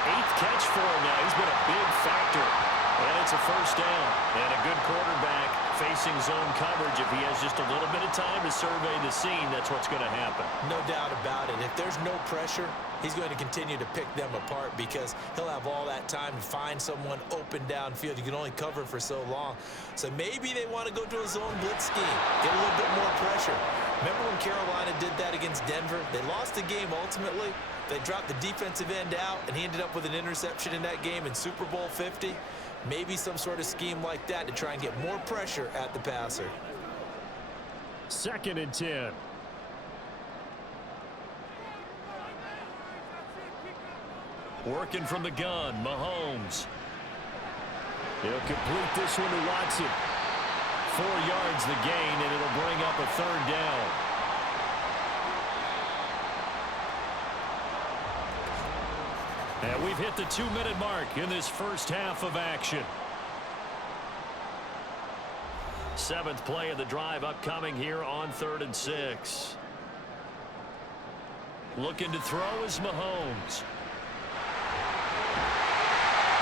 8th catch for him now. He's been a big factor. And it's a 1st down. And a good quarterback facing zone coverage. If he has just a little bit of time to survey the scene, that's what's going to happen. No doubt about it. If there's no pressure, he's going to continue to pick them apart because he'll have all that time to find someone open downfield. You can only cover for so long. So maybe they want to go to a zone blitz scheme, get a little bit more pressure. Remember when Carolina did that against Denver? They lost the game ultimately. They dropped the defensive end out, and he ended up with an interception in that game in Super Bowl 50. Maybe some sort of scheme like that to try and get more pressure at the passer. 2nd and 10. Working from the gun, Mahomes. He'll complete this one to Watson. 4 yards the gain, and it'll bring up a 3rd down. And we've hit the 2-minute mark in this 1st half of action. 7th play of the drive upcoming here on 3rd and 6. Looking to throw is Mahomes.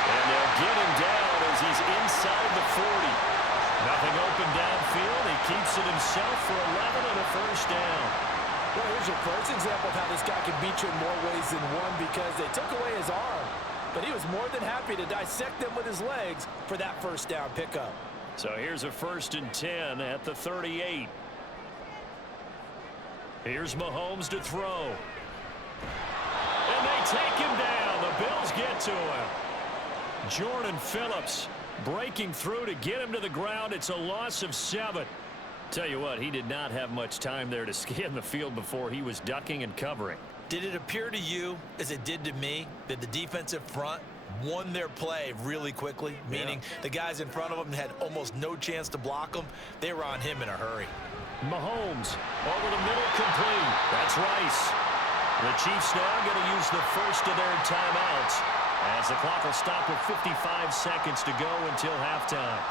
And they'll get him down as he's inside the 40. Nothing open downfield. He keeps it himself for 11 and a 1st down. Well, here's your first example of how this guy can beat you in more ways than one because they took away his arm, but he was more than happy to dissect them with his legs for that 1st down pickup. So here's a 1st and 10 at the 38. Here's Mahomes to throw. And they take him down. The Bills get to him. Jordan Phillips breaking through to get him to the ground. It's a loss of 7. Tell you what, he did not have much time there to scan the field before he was ducking and covering. Did it appear to you, as it did to me, that the defensive front won their play really quickly, meaning the guys in front of them had almost no chance to block them? They were on him in a hurry. Mahomes over the middle, complete. That's Rice. The Chiefs now going to use the first of their timeouts as the clock will stop with 55 seconds to go until halftime.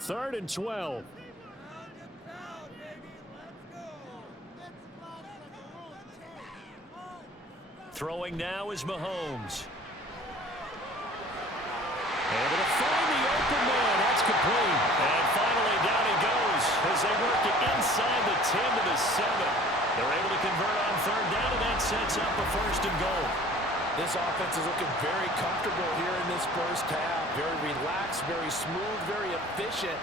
Third and 12. Throwing now is Mahomes. Able to find the open man. That's complete. And finally down he goes as they work it inside the 10 to the 7. They're able to convert on 3rd down, and that sets up a 1st and goal. This offense is looking very comfortable here in this 1st half. Very relaxed, very smooth, very efficient.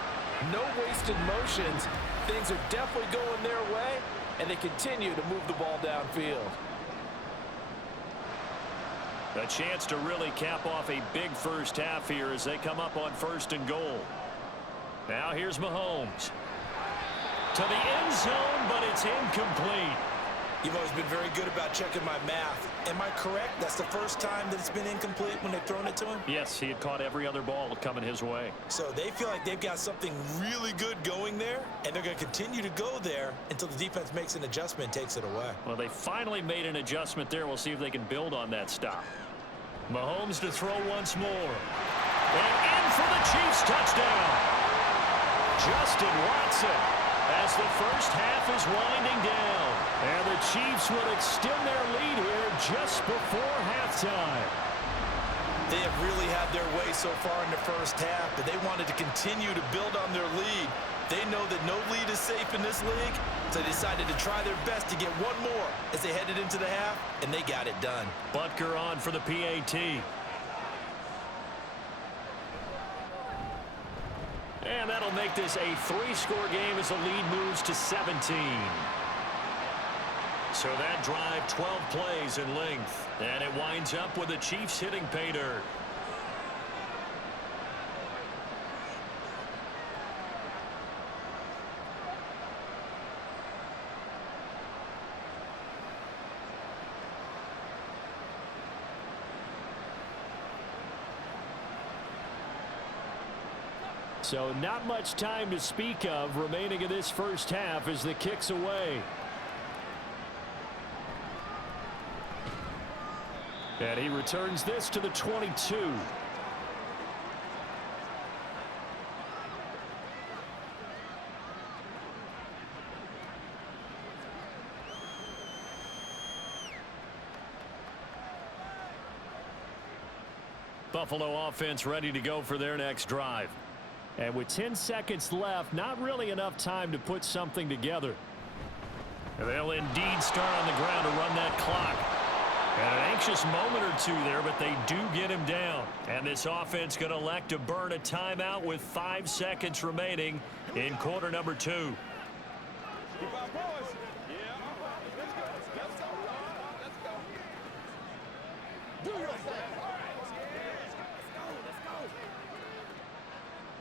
No wasted motions. Things are definitely going their way, and they continue to move the ball downfield. A chance to really cap off a big first half here as they come up on 1st and goal. Now here's Mahomes. To the end zone, but it's incomplete. You've always been very good about checking my math. Am I correct? That's the first time that it's been incomplete when they've thrown it to him? Yes, he had caught every other ball coming his way. So they feel like they've got something really good going there, and they're going to continue to go there until the defense makes an adjustment and takes it away. Well, they finally made an adjustment there. We'll see if they can build on that stop. Mahomes to throw once more. And in for the Chiefs touchdown. Justin Watson as the first half is winding down. And the Chiefs will extend their lead here just before halftime. They have really had their way so far in the first half, but they wanted to continue to build on their lead. They know that no lead is safe in this league, so they decided to try their best to get one more as they headed into the half, and they got it done. Butker on for the PAT. And that'll make this a 3-score game as the lead moves to 17. So that drive, 12 plays in length. And it winds up with the Chiefs hitting pay dirt. So not much time to speak of remaining in this first half as the kick's away. And he returns this to the 22. Buffalo offense ready to go for their next drive. And with 10 seconds left, not really enough time to put something together. And they'll indeed start on the ground to run that clock. And an anxious moment or two there, but they do get him down. And this offense going to elect to burn a timeout with 5 seconds remaining in quarter number 2.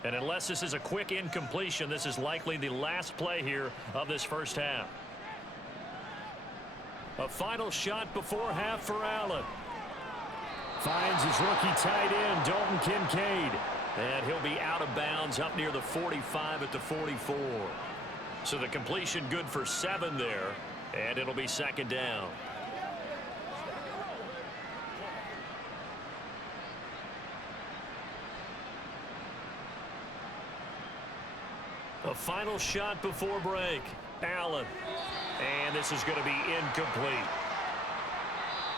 And unless this is a quick incompletion, this is likely the last play here of this first half. A final shot before half for Allen. Finds his rookie tight end, Dalton Kincaid. And he'll be out of bounds up near the 45 at the 44. So the completion good for 7 there, and it'll be second down. A final shot before break. Allen. And this is going to be incomplete.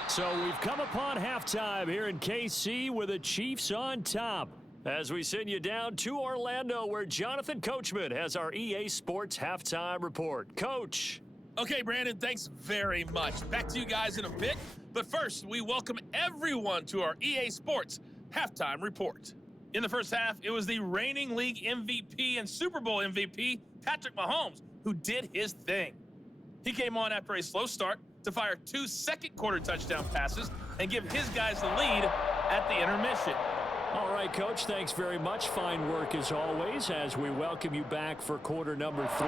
So we've come upon halftime here in KC with the Chiefs on top. As we send you down to Orlando where Jonathan Coachman has our EA Sports halftime report. Coach. Okay, Brandon, thanks very much. Back to you guys in a bit. But first, we welcome everyone to our EA Sports halftime report. In the first half, it was the reigning league MVP and Super Bowl MVP, Patrick Mahomes, who did his thing. He came on after a slow start to fire 2 second-quarter touchdown passes and give his guys the lead at the intermission. All right, Coach, thanks very much. Fine work as always as we welcome you back for quarter number 3.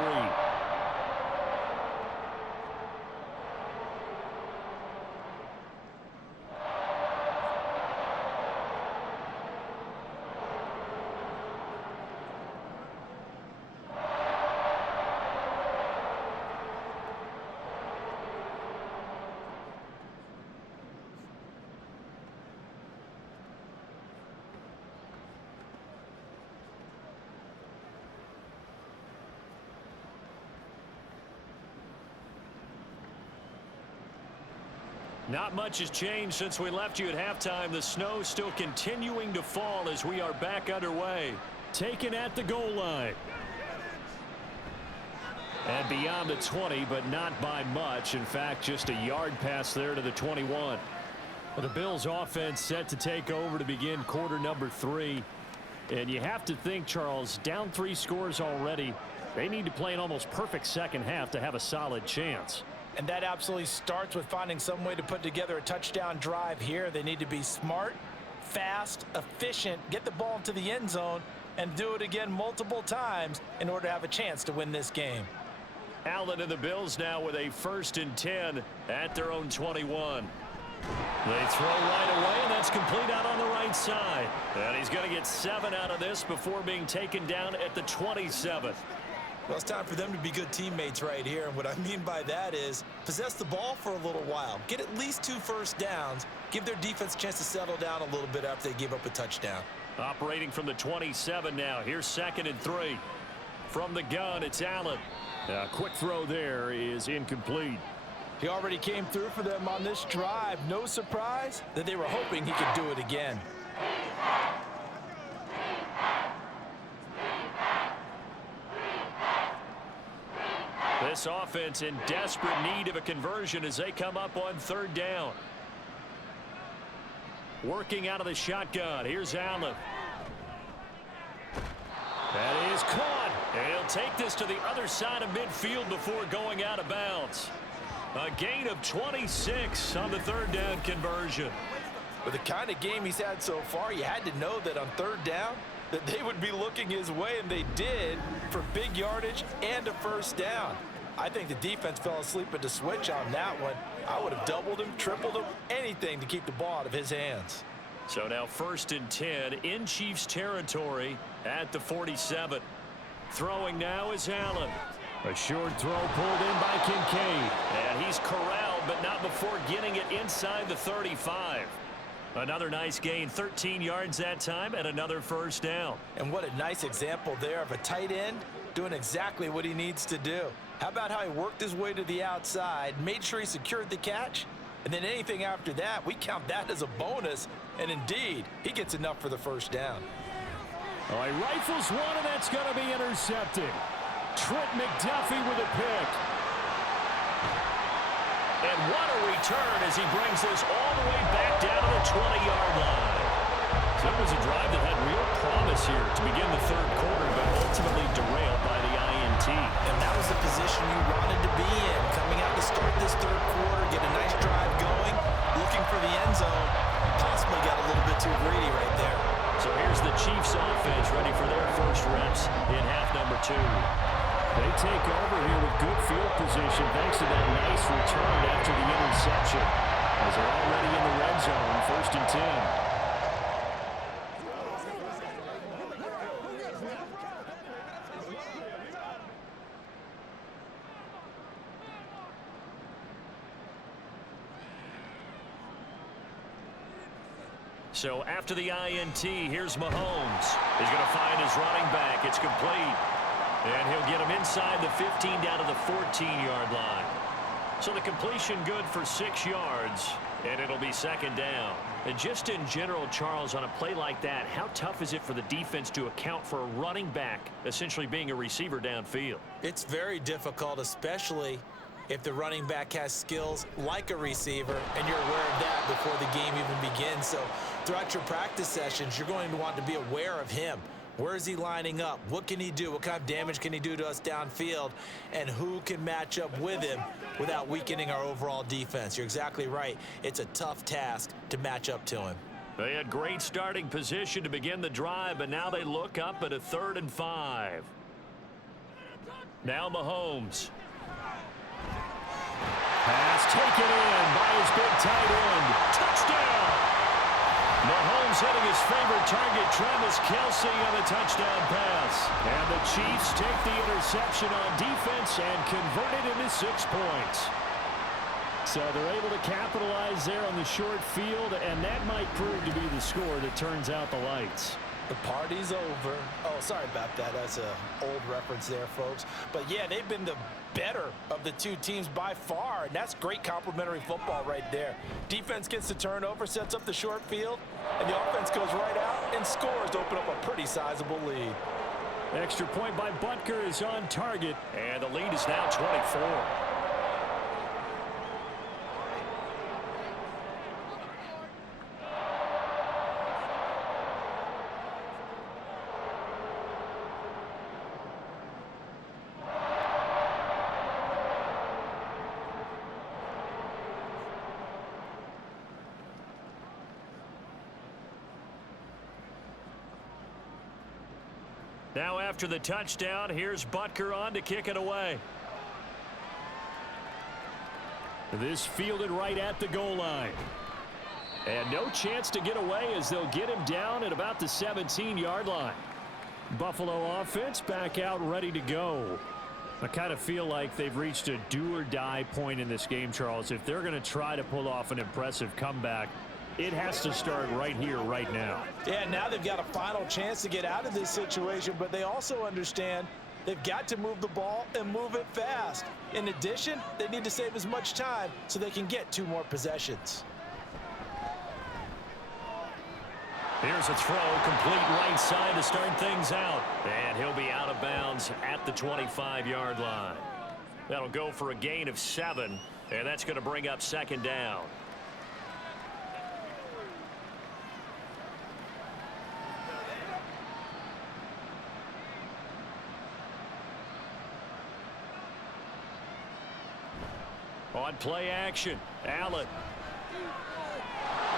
Not much has changed since we left you at halftime. The snow still continuing to fall as we are back underway. Taken at the goal line. And beyond the 20, but not by much. In fact, just a yard pass there to the 21. Well, the Bills offense set to take over to begin quarter number 3. And you have to think, Charles, down 3 scores already. They need to play an almost perfect second half to have a solid chance. And that absolutely starts with finding some way to put together a touchdown drive here. They need to be smart, fast, efficient, get the ball into the end zone, and do it again multiple times in order to have a chance to win this game. Allen and the Bills now with a 1st and 10 at their own 21. They throw right away, and that's complete out on the right side. And he's going to get 7 out of this before being taken down at the 27th. Well, it's time for them to be good teammates right here. And what I mean by that is possess the ball for a little while. Get at least 2 first downs. Give their defense a chance to settle down a little bit after they give up a touchdown. Operating from the 27 now. Here's 2nd and 3. From the gun, it's Allen. A quick throw there is incomplete. He already came through for them on this drive. No surprise that they were hoping he could do it again. This offense in desperate need of a conversion as they come up on 3rd down. Working out of the shotgun. Here's Allen. That is caught. And he'll take this to the other side of midfield before going out of bounds. A gain of 26 on the 3rd down conversion. With the kind of game he's had so far, you had to know that on 3rd down that they would be looking his way, and they did, for big yardage and a 1st down. I think the defense fell asleep at the switch on that one. I would have doubled him, tripled him, anything to keep the ball out of his hands. So now 1st and 10 in Chiefs territory at the 47. Throwing now is Allen. A short throw pulled in by Kincaid. And he's corralled, but not before getting it inside the 35. Another nice gain, 13 yards that time, and another 1st down. And what a nice example there of a tight end doing exactly what he needs to do. How about how he worked his way to the outside, made sure he secured the catch, and then anything after that, we count that as a bonus. And indeed, he gets enough for the 1st down. Oh, he rifles one, and that's going to be intercepted. Trent McDuffie with a pick. And what a return as he brings this all the way back down to the 20-yard line. So it was a drive that had real promise here to begin the 3rd quarter, but ultimately derailed by the INT. And that was the position you wanted to be in. Coming out to start this 3rd quarter, get a nice drive going, looking for the end zone. Possibly got a little bit too greedy right there. So here's the Chiefs offense ready for their first reps in half number 2. They take over here with good field position thanks to that nice return after the interception. As they're already in the red zone, 1st and 10. So after the INT, here's Mahomes. He's going to find his running back. It's complete. And he'll get him inside the 15 down to the 14-yard line. So the completion good for 6 yards, and it'll be 2nd down. And just in general, Charles, on a play like that, how tough is it for the defense to account for a running back essentially being a receiver downfield? It's very difficult, especially if the running back has skills like a receiver, and you're aware of that before the game even begins. So throughout your practice sessions, you're going to want to be aware of him. Where is he lining up? What can he do? What kind of damage can he do to us downfield? And who can match up with him without weakening our overall defense? You're exactly right. It's a tough task to match up to him. They had great starting position to begin the drive, but now they look up at a 3rd and 5. Now Mahomes. Pass taken in by his big tight end. Touchdown! Mahomes hitting his favorite target, Travis Kelce, on the touchdown pass. And the Chiefs take the interception on defense and convert it into 6 points. So they're able to capitalize there on the short field, and that might prove to be the score that turns out the lights. The party's over. Oh, sorry about that. That's an old reference there, folks. But, yeah, they've been the better of the 2 teams by far, and that's great complementary football right there. Defense gets the turnover, sets up the short field, and the offense goes right out and scores to open up a pretty sizable lead. Extra point by Butker is on target, and the lead is now 24. Now after the touchdown, here's Butker on to kick it away. This fielded right at the goal line. And no chance to get away as they'll get him down at about the 17-yard line. Buffalo offense back out ready to go. I kind of feel like they've reached a do-or-die point in this game, Charles. If they're going to try to pull off an impressive comeback, it has to start right here, right now. Yeah, now they've got a final chance to get out of this situation, but they also understand they've got to move the ball and move it fast. In addition, they need to save as much time so they can get 2 more possessions. Here's a throw, complete right side to start things out. And he'll be out of bounds at the 25-yard line. That'll go for a gain of 7, and that's going to bring up 2nd down. On play action, Allen.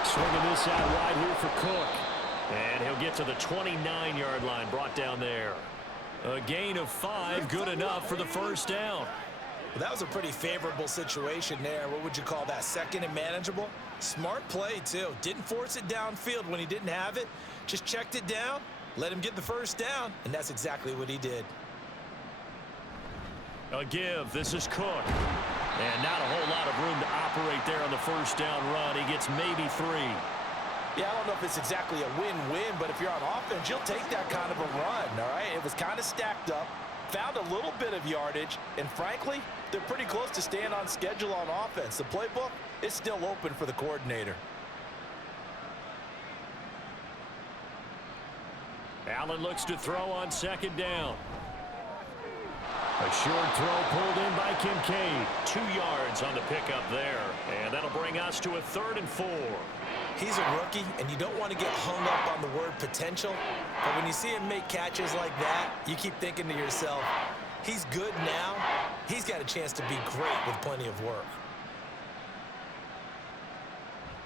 Swinging this out wide here for Cook. And he'll get to the 29-yard line, brought down there. A gain of 5, good enough for the 1st down. Well, that was a pretty favorable situation there. What would you call that? 2nd and manageable? Smart play, too. Didn't force it downfield when he didn't have it. Just checked it down, let him get the 1st down, and that's exactly what he did. A give. This is Cook. And not a whole lot of room to operate there on the 1st down run. He gets maybe 3. Yeah, I don't know if it's exactly a win-win, but if you're on offense, you'll take that kind of a run, all right? It was kind of stacked up, found a little bit of yardage, and frankly, they're pretty close to staying on schedule on offense. The playbook is still open for the coordinator. Allen looks to throw on 2nd down. A short throw pulled in by Kincaid. 2 yards on the pickup there. And that'll bring us to a 3rd and 4. He's a rookie, and you don't want to get hung up on the word potential. But when you see him make catches like that, you keep thinking to yourself, he's good now. He's got a chance to be great with plenty of work.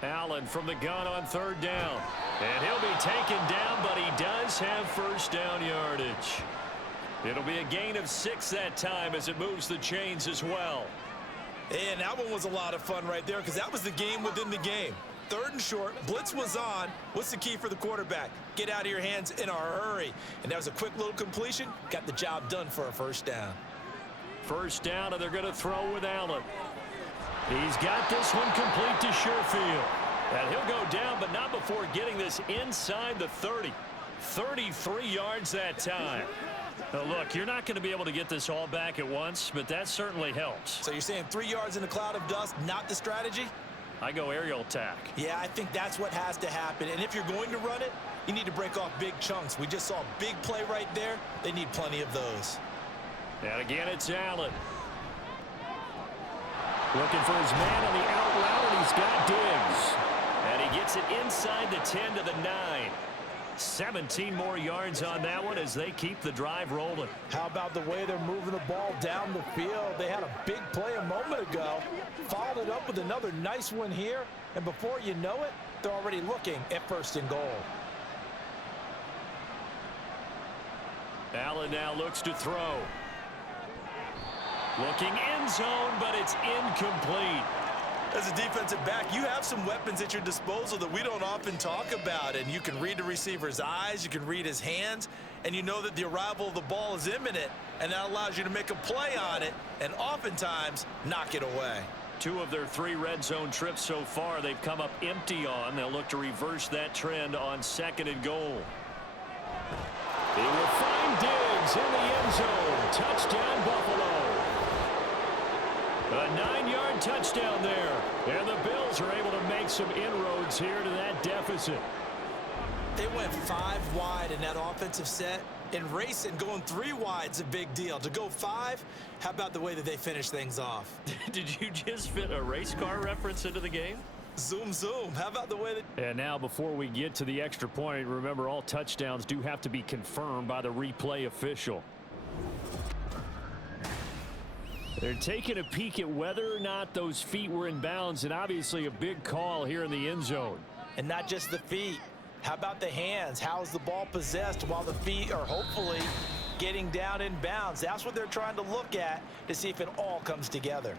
Allen from the gun on 3rd down. And he'll be taken down, but he does have 1st down yardage. It'll be a gain of 6 that time as it moves the chains as well. And that one was a lot of fun right there because that was the game within the game. 3rd and short, blitz was on. What's the key for the quarterback? Get out of your hands in a hurry. And that was a quick little completion. Got the job done for a 1st down. 1st down, and they're going to throw with Allen. He's got this one complete to Sherfield. And he'll go down, but not before getting this inside the 30. 33 yards that time. Now look, you're not going to be able to get this all back at once, but that certainly helps. So you're saying 3 yards in a cloud of dust, not the strategy? I go aerial attack. Yeah, I think that's what has to happen. And if you're going to run it, you need to break off big chunks. We just saw a big play right there. They need plenty of those. And again, it's Allen. Looking for his man on the out route, and he's got Diggs. And he gets it inside the 10 to the 9. 17 more yards on that one as they keep the drive rolling. How about the way they're moving the ball down the field? They had a big play a moment ago, followed it up with another nice one here, and before you know it, they're already looking at 1st and goal. Allen now looks to throw. Looking end zone, but it's incomplete. As a defensive back, you have some weapons at your disposal that we don't often talk about, and you can read the receiver's eyes, you can read his hands, and you know that the arrival of the ball is imminent, and that allows you to make a play on it and oftentimes knock it away. 2 of their 3 red zone trips so far they've come up empty on. They'll look to reverse that trend on 2nd and goal. They will find Diggs in the end zone. Touchdown, Buffalo. A 9-yard touchdown there. And the Bills are able to make some inroads here to that deficit. They went 5 wide in that offensive set. And racing, going 3 wide is a big deal. To go 5, how about the way that they finish things off? Did you just fit a race car reference into the game? Zoom, zoom. How about the way that... And now before we get to the extra point, remember all touchdowns do have to be confirmed by the replay official. They're taking a peek at whether or not those feet were in bounds, and obviously a big call here in the end zone. And not just the feet. How about the hands? How's the ball possessed while the feet are hopefully getting down in bounds? That's what they're trying to look at to see if it all comes together.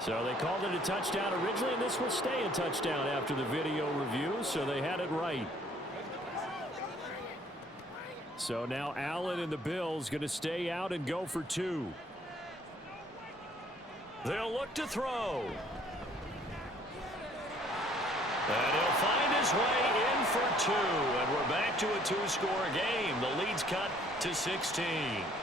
So they called it a touchdown originally, and this will stay a touchdown after the video review, so they had it right. So now Allen and the Bills going to stay out and go for 2. They'll look to throw. And he'll find his way in for 2. And we're back to a 2-score game. The lead's cut to 16.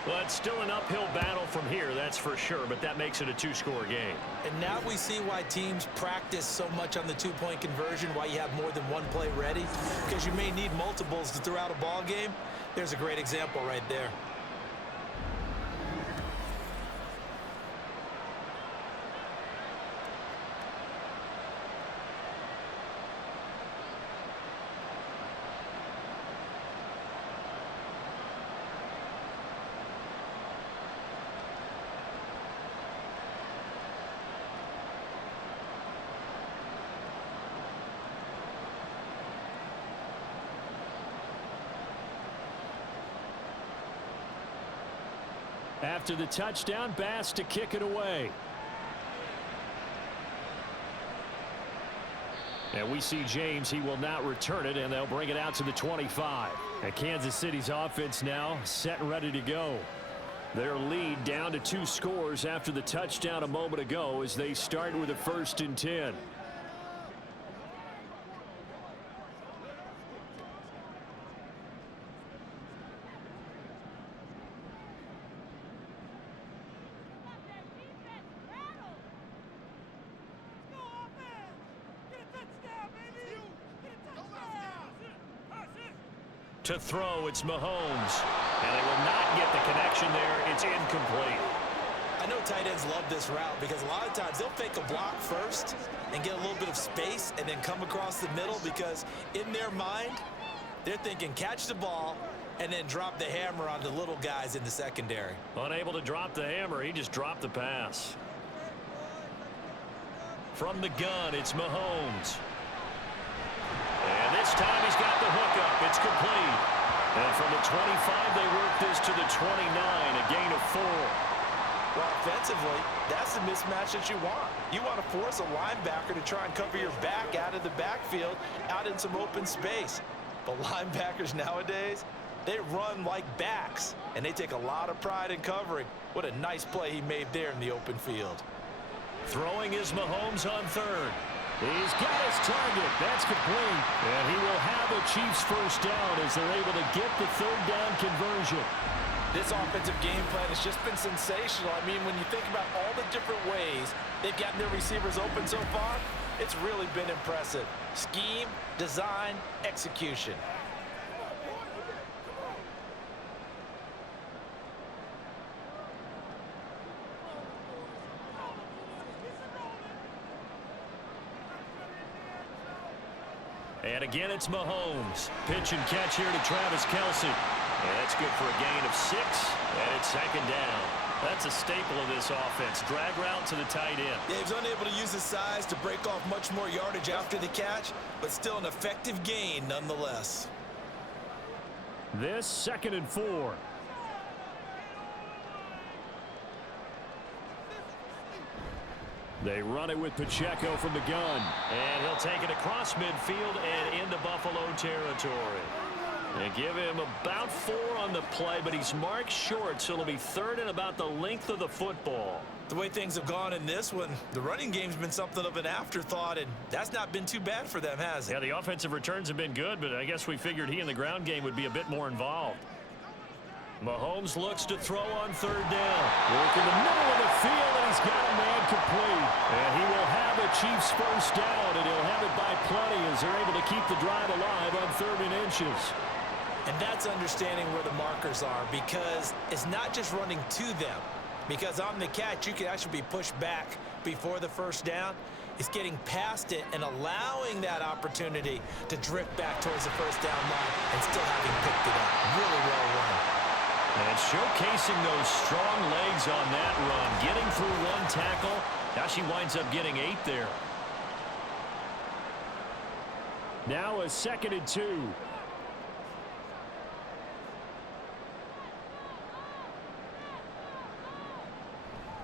Well, it's still an uphill battle from here, that's for sure, but that makes it a 2-score game. And now we see why teams practice so much on the 2-point conversion, why you have more than one play ready, because you may need multiples to throw out a ball game. There's a great example right there. After the touchdown, Bass to kick it away. And we see James. He will not return it, and they'll bring it out to the 25. And Kansas City's offense now set and ready to go. Their lead down to 2 scores after the touchdown a moment ago as they start with a 1st and 10. To throw, it's Mahomes. And they will not get the connection there. It's incomplete. I know tight ends love this route because a lot of times they'll fake a block first and get a little bit of space and then come across the middle because in their mind, they're thinking catch the ball and then drop the hammer on the little guys in the secondary. Unable to drop the hammer, he just dropped the pass. From the gun, it's Mahomes. And this time he's got the hookup. It's complete. And from the 25, they work this to the 29, a gain of 4. Well, offensively, that's the mismatch that you want. You want to force a linebacker to try and cover your back out of the backfield, out in some open space. But linebackers nowadays, they run like backs, and they take a lot of pride in covering. What a nice play he made there in the open field. Throwing is Mahomes on 3rd. He's got his target. That's complete. And he will have a Chiefs 1st down as they're able to get the 3rd down conversion. This offensive game plan has just been sensational. I mean, when you think about all the different ways they've gotten their receivers open so far, it's really been impressive. Scheme, design, execution. And again, it's Mahomes. Pitch and catch here to Travis Kelce. And that's good for a gain of 6. And it's 2nd down. That's a staple of this offense. Drag route to the tight end. Yeah, he's unable to use his size to break off much more yardage after the catch, but still an effective gain nonetheless. This 2nd and 4. They run it with Pacheco from the gun. And he'll take it across midfield and into Buffalo territory. They give him about 4 on the play, but he's marked short, so it'll be 3rd and about the length of the football. The way things have gone in this one, the running game's been something of an afterthought, and that's not been too bad for them, has it? Yeah, the offensive returns have been good, but I guess we figured he in the ground game would be a bit more involved. Mahomes looks to throw on 3rd down. Work in the middle of the field, and he's got a man complete. And he will have a Chiefs 1st down, and he'll have it by plenty as they're able to keep the drive alive on 3rd and inches. And that's understanding where the markers are, because it's not just running to them. Because on the catch, you can actually be pushed back before the 1st down. It's getting past it and allowing that opportunity to drift back towards the 1st down line and still having picked it up. Really well run. And showcasing those strong legs on that run. Getting through 1 tackle. Now she winds up getting 8 there. Now a 2nd and 2.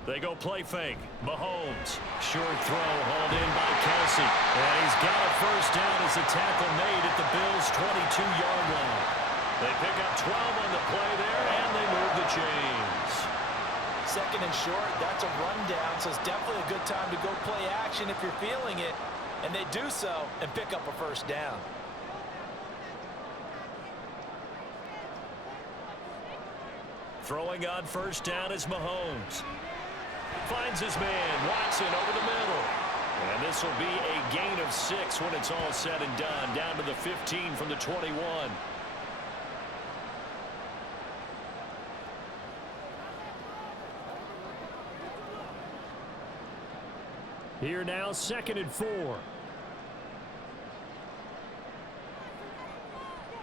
They go play fake. Mahomes. Short throw hauled in by Kelsey. And he's got a first down as the tackle made at the Bills' 22-yard line. They pick up 12 on the play there, and they move the chains. 2nd and short, that's a rundown, so it's definitely a good time to go play action if you're feeling it. And they do so and pick up a first down. Throwing on first down is Mahomes. Finds his man, Watson, over the middle. And this will be a gain of 6 when it's all said and done, down to the 15 from the 21. Here now, 2nd and 4.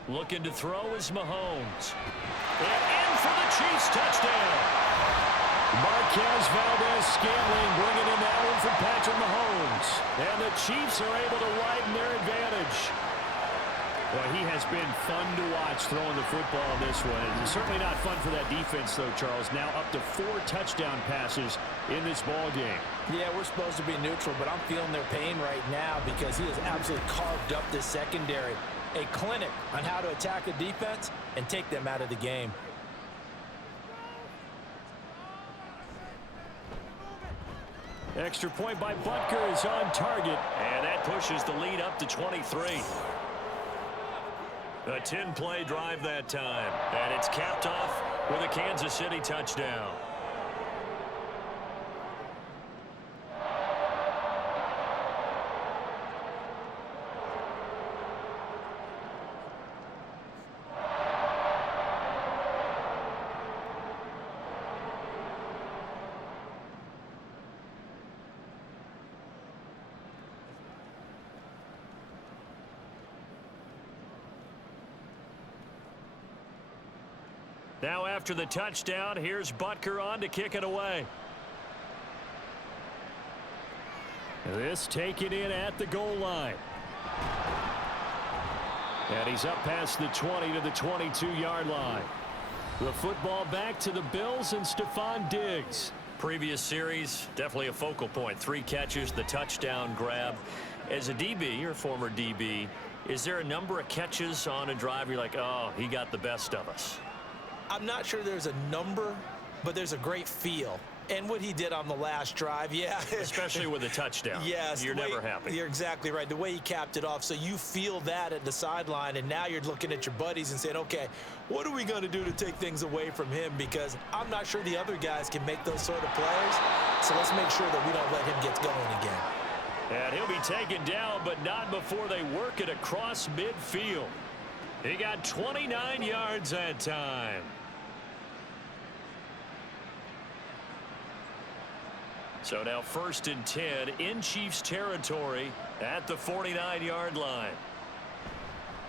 Looking to throw is Mahomes. And in for the Chiefs touchdown. Marquez Valdez-Scantling bringing in that one from Patrick Mahomes. And the Chiefs are able to widen their advantage. Well, he has been fun to watch throwing the football in this one. It's certainly not fun for that defense, though, Charles. Now up to 4 touchdown passes in this ball game. Yeah, we're supposed to be neutral, but I'm feeling their pain right now because he has absolutely carved up this secondary. A clinic on how to attack a defense and take them out of the game. Extra point by Butker is on target. And that pushes the lead up to 23. A 10-play drive that time. And it's capped off with a Kansas City touchdown. Now after the touchdown, here's Butker on to kick it away. This taken in at the goal line. And he's up past the 20 to the 22-yard line. The football back to the Bills and Stephon Diggs. Previous series, definitely a focal point. 3 catches, the touchdown grab. As a DB, or former DB, is there a number of catches on a drive you're like, oh, he got the best of us? I'm not sure there's a number, but there's a great feel. And what he did on the last drive, yeah. Especially with a touchdown. Yes. You're never happy. You're exactly right. The way he capped it off, so you feel that at the sideline, and now you're looking at your buddies and saying, okay, what are we going to do to take things away from him? Because I'm not sure the other guys can make those sort of plays. So let's make sure that we don't let him get going again. And he'll be taken down, but not before they work it across midfield. He got 29 yards that time. So now 1st and 10 in Chiefs territory at the 49-yard line.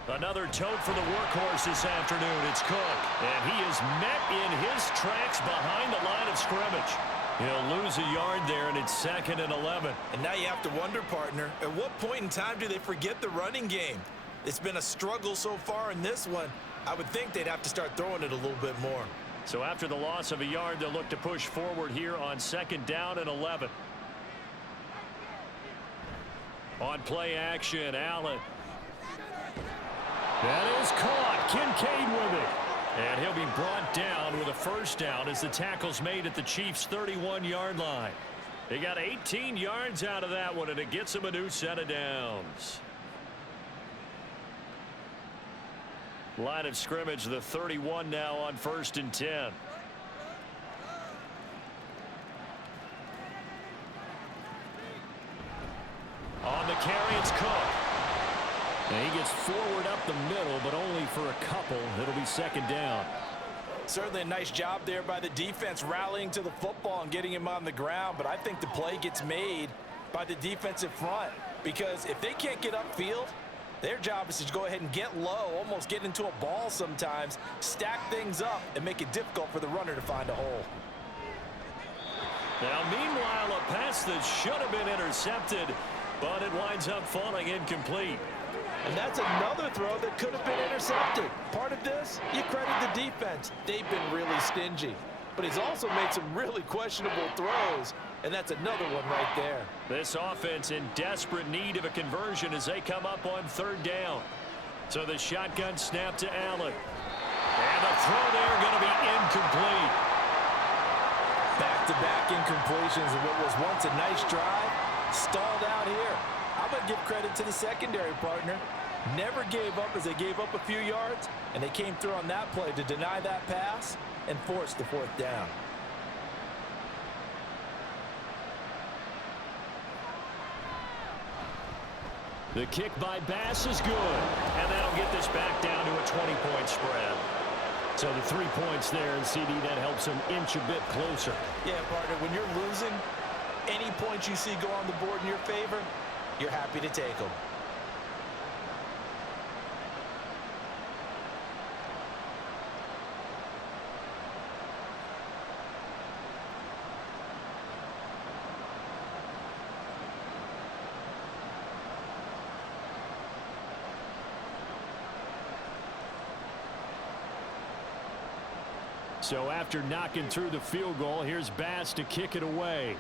Another tote for the workhorse this afternoon. It's Cook. And he is met in his tracks behind the line of scrimmage. He'll lose a yard there, and it's 2nd and 11. And now you have to wonder, partner, at what point in time do they forget the running game? It's been a struggle so far in this one. I would think they'd have to start throwing it a little bit more. So after the loss of a yard, they'll look to push forward here on 2nd down and 11. On play action, Allen. That is caught. Kincaid with it. And he'll be brought down with a first down as the tackle's made at the Chiefs' 31-yard line. They got 18 yards out of that one, and it gets them a new set of downs. Line of scrimmage, the 31 now on 1st and 10. On the carry, it's Cook. And he gets forward up the middle, but only for a couple. It'll be 2nd down. Certainly a nice job there by the defense rallying to the football and getting him on the ground, but I think the play gets made by the defensive front, because if they can't get upfield, their job is to go ahead and get low, almost get into a ball sometimes, stack things up, and make it difficult for the runner to find a hole. Now, meanwhile, a pass that should have been intercepted, but it winds up falling incomplete. And that's another throw that could have been intercepted. Part of this, you credit the defense. They've been really stingy. But he's also made some really questionable throws, and that's another one right there. This offense in desperate need of a conversion as they come up on third down. So the shotgun snap to Allen. And the throw there going to be incomplete. Back-to-back incompletions of what was once a nice drive, stalled out here. I'm going to give credit to the secondary partner. Never gave up as they gave up a few yards, and they came through on that play to deny that pass and force the fourth down. The kick by Bass is good. And that'll get this back down to a 20-point spread. So the 3 points there, and CD, that helps them inch a bit closer. Yeah, partner, when you're losing, any points you see go on the board in your favor, you're happy to take them. So after knocking through the field goal, here's Bass to kick it away.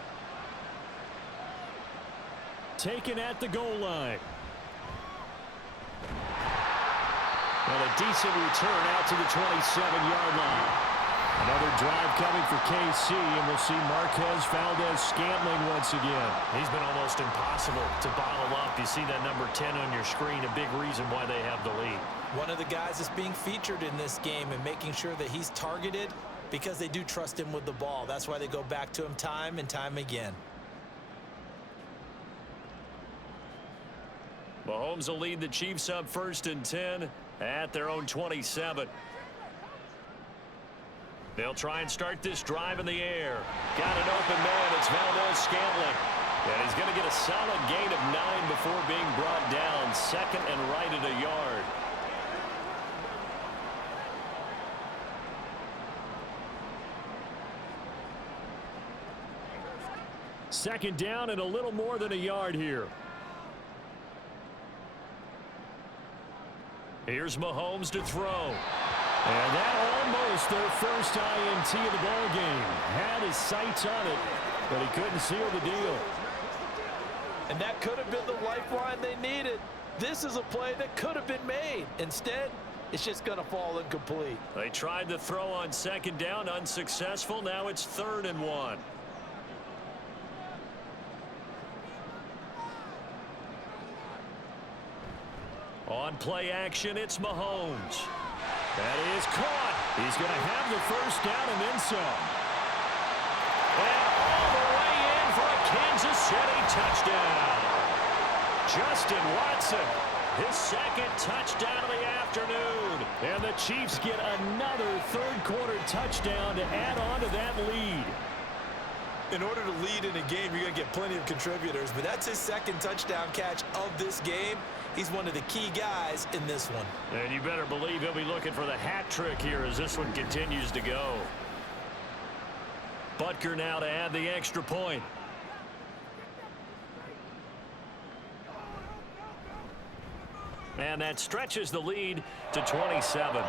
Taken at the goal line. And a decent return out to the 27-yard line. Another drive coming for KC, and we'll see Marquez Valdez-Scantling once again. He's been almost impossible to bottle up. You see that number 10 on your screen, a big reason why they have the lead. One of the guys that's being featured in this game and making sure that he's targeted because they do trust him with the ball. That's why they go back to him time and time again. Mahomes will lead the Chiefs up 1st and 10 at their own 27. They'll try and start this drive in the air. Got an open man. It's Valdez-Scantling. And he's going to get a solid gain of 9 before being brought down. Second and right at a yard. Second down and a little more than a yard here. Here's Mahomes to throw. And that almost their first INT of the ball game. Had his sights on it, but he couldn't seal the deal. And that could have been the lifeline they needed. This is a play that could have been made. Instead, it's just going to fall incomplete. They tried the throw on second down, unsuccessful. Now it's 3rd and 1. On play action, it's Mahomes. That is caught. He's going to have the first down and then some. And all the way in for a Kansas City touchdown. Justin Watson, his second touchdown of the afternoon. And the Chiefs get another third-quarter touchdown to add on to that lead. In order to lead in a game, you're going to get plenty of contributors, but that's his second touchdown catch of this game. He's one of the key guys in this one. And you better believe he'll be looking for the hat trick here as this one continues to go. Butker now to add the extra point. And that stretches the lead to 27.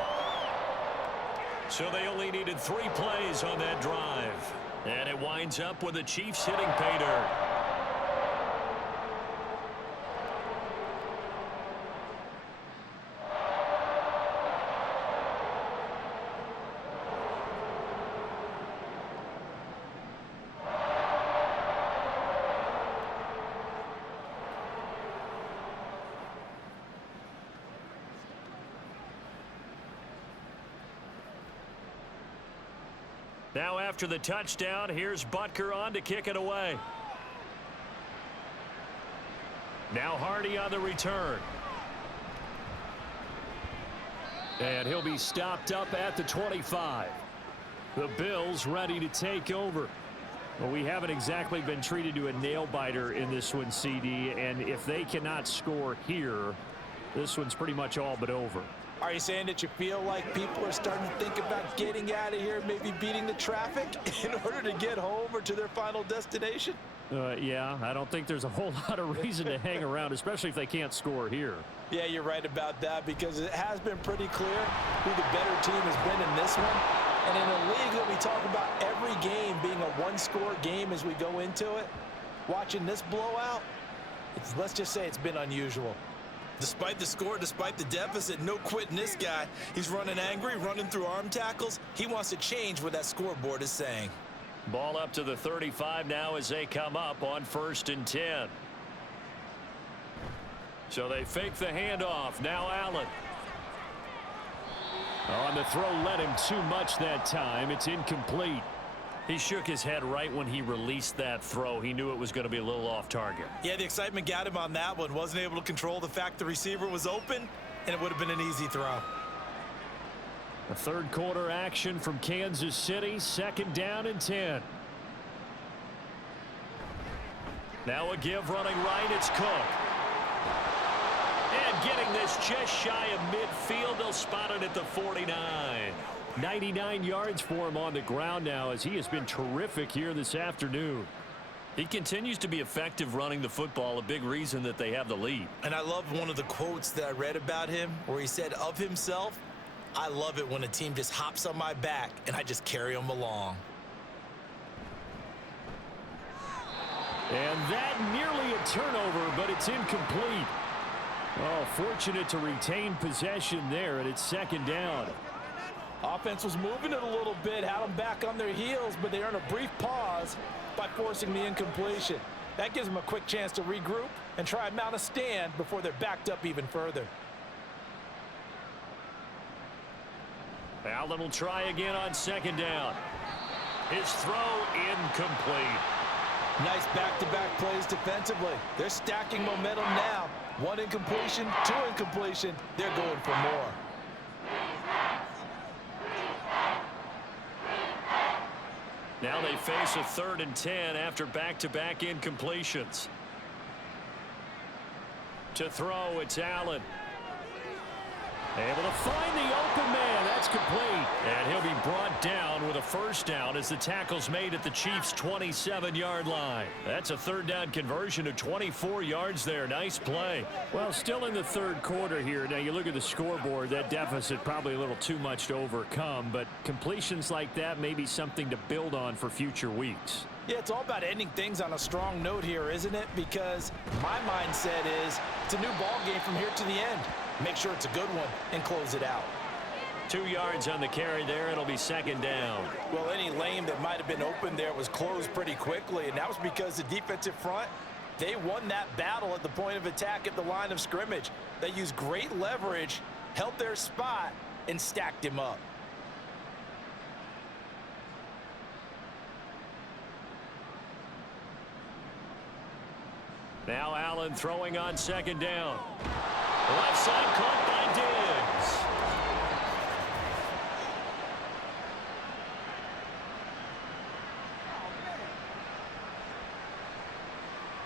So they only needed 3 plays on that drive. And it winds up with the Chiefs hitting pay dirt. Now after the touchdown, here's Butker on to kick it away. Now Hardy on the return. And he'll be stopped up at the 25. The Bills ready to take over. Well, we haven't exactly been treated to a nail-biter in this one, CD, and if they cannot score here, this one's pretty much all but over. Are you saying that you feel like people are starting to think about getting out of here, maybe beating the traffic in order to get home or to their final destination? Yeah, I don't think there's a whole lot of reason to hang around, especially if they can't score here. Yeah, you're right about that because it has been pretty clear who the better team has been in this one. And in a league that we talk about every game being a one-score game as we go into it, watching this blowout, let's just say it's been unusual. Despite the score, despite the deficit, no quitting this guy. He's running angry, running through arm tackles. He wants to change what that scoreboard is saying. Ball up to the 35 now as they come up on 1st and 10. So they fake the handoff. Now Allen. On the throw, led him too much that time. It's incomplete. He shook his head right when he released that throw. He knew it was going to be a little off target. Yeah, the excitement got him on that one. Wasn't able to control the fact the receiver was open, and it would have been an easy throw. A third quarter action from Kansas City. 2nd down and 10. Now a give running right. It's Cook. And getting this just shy of midfield. They'll spot it at the 49. 99 yards for him on the ground now as he has been terrific here this afternoon. He continues to be effective running the football, a big reason that they have the lead. And I love one of the quotes that I read about him where he said of himself, "I love it when a team just hops on my back and I just carry them along." And that nearly a turnover, but it's incomplete. Oh, fortunate to retain possession there, and it's 2nd down. Offense was moving it a little bit, had them back on their heels, but they earned a brief pause by forcing the incompletion. That gives them a quick chance to regroup and try and mount a stand before they're backed up even further. Allen will try again on 2nd down. His throw incomplete. Nice back-to-back plays defensively. They're stacking momentum now. 1 incompletion, 2 incompletion. They're going for more. Now they face a 3rd and 10 after back-to-back incompletions. To throw, it's Allen. Able to find the open man. That's complete. And he'll be brought down with a 1st down as the tackle's made at the Chiefs' 27-yard line. That's a 3rd down conversion of 24 yards there. Nice play. Well, still in the 3rd quarter here. Now, you look at the scoreboard, that deficit probably a little too much to overcome, but completions like that may be something to build on for future weeks. Yeah, it's all about ending things on a strong note here, isn't it? Because my mindset is it's a new ball game from here to the end. Make sure it's a good one and close it out. 2 yards on the carry there. It'll be 2nd down. Well, any lane that might have been open there was closed pretty quickly, and that was because the defensive front, they won that battle at the point of attack at the line of scrimmage. They used great leverage, held their spot, and stacked him up. Now Allen throwing on 2nd down. Left side caught by Diggs.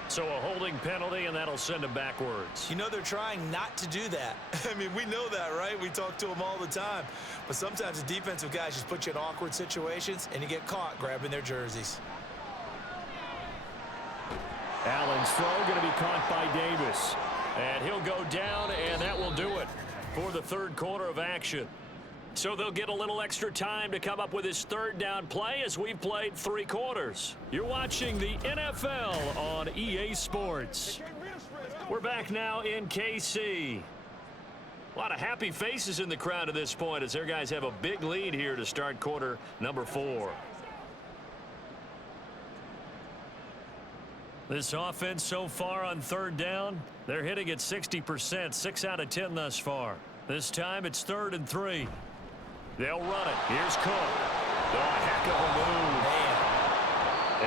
So a holding penalty, and that'll send him backwards. You know, they're trying not to do that. I mean, we know that, right? We talk to them all the time. But sometimes the defensive guys just put you in awkward situations, and you get caught grabbing their jerseys. Allen's throw going to be caught by Davis. And he'll go down, and that will do it for the 3rd quarter of action. So they'll get a little extra time to come up with his 3rd down play as we've played 3 quarters. You're watching the NFL on EA Sports. We're back now in KC. A lot of happy faces in the crowd at this point as their guys have a big lead here to start quarter number 4. This offense so far on 3rd down, they're hitting at 60%, 6 out of 10 thus far. This time it's 3rd and 3. They'll run it. Here's Cook. Oh, heck of a move.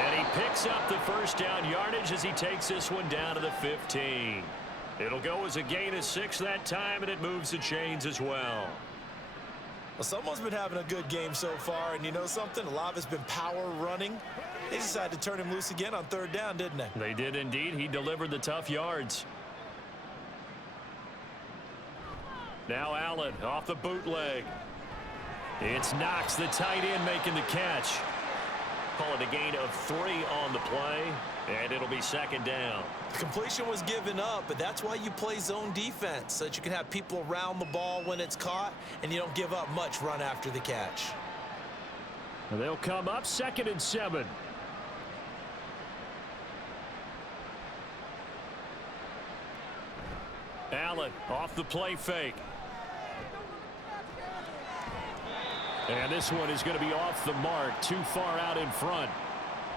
And he picks up the 1st down yardage as he takes this one down to the 15. It'll go as a gain of 6 that time, and it moves the chains as well. Well, someone's been having a good game so far, and you know something? A lot of it's been power running. They decided to turn him loose again on 3rd down, didn't they? They did indeed. He delivered the tough yards. Now Allen off the bootleg. It's Knox, the tight end, making the catch. Call it a gain of 3 on the play, and it'll be second down. The completion was given up, but that's why you play zone defense, so that you can have people around the ball when it's caught, and you don't give up much run after the catch. And they'll come up 2nd and 7. Allen off the play fake. And this one is going to be off the mark, too far out in front.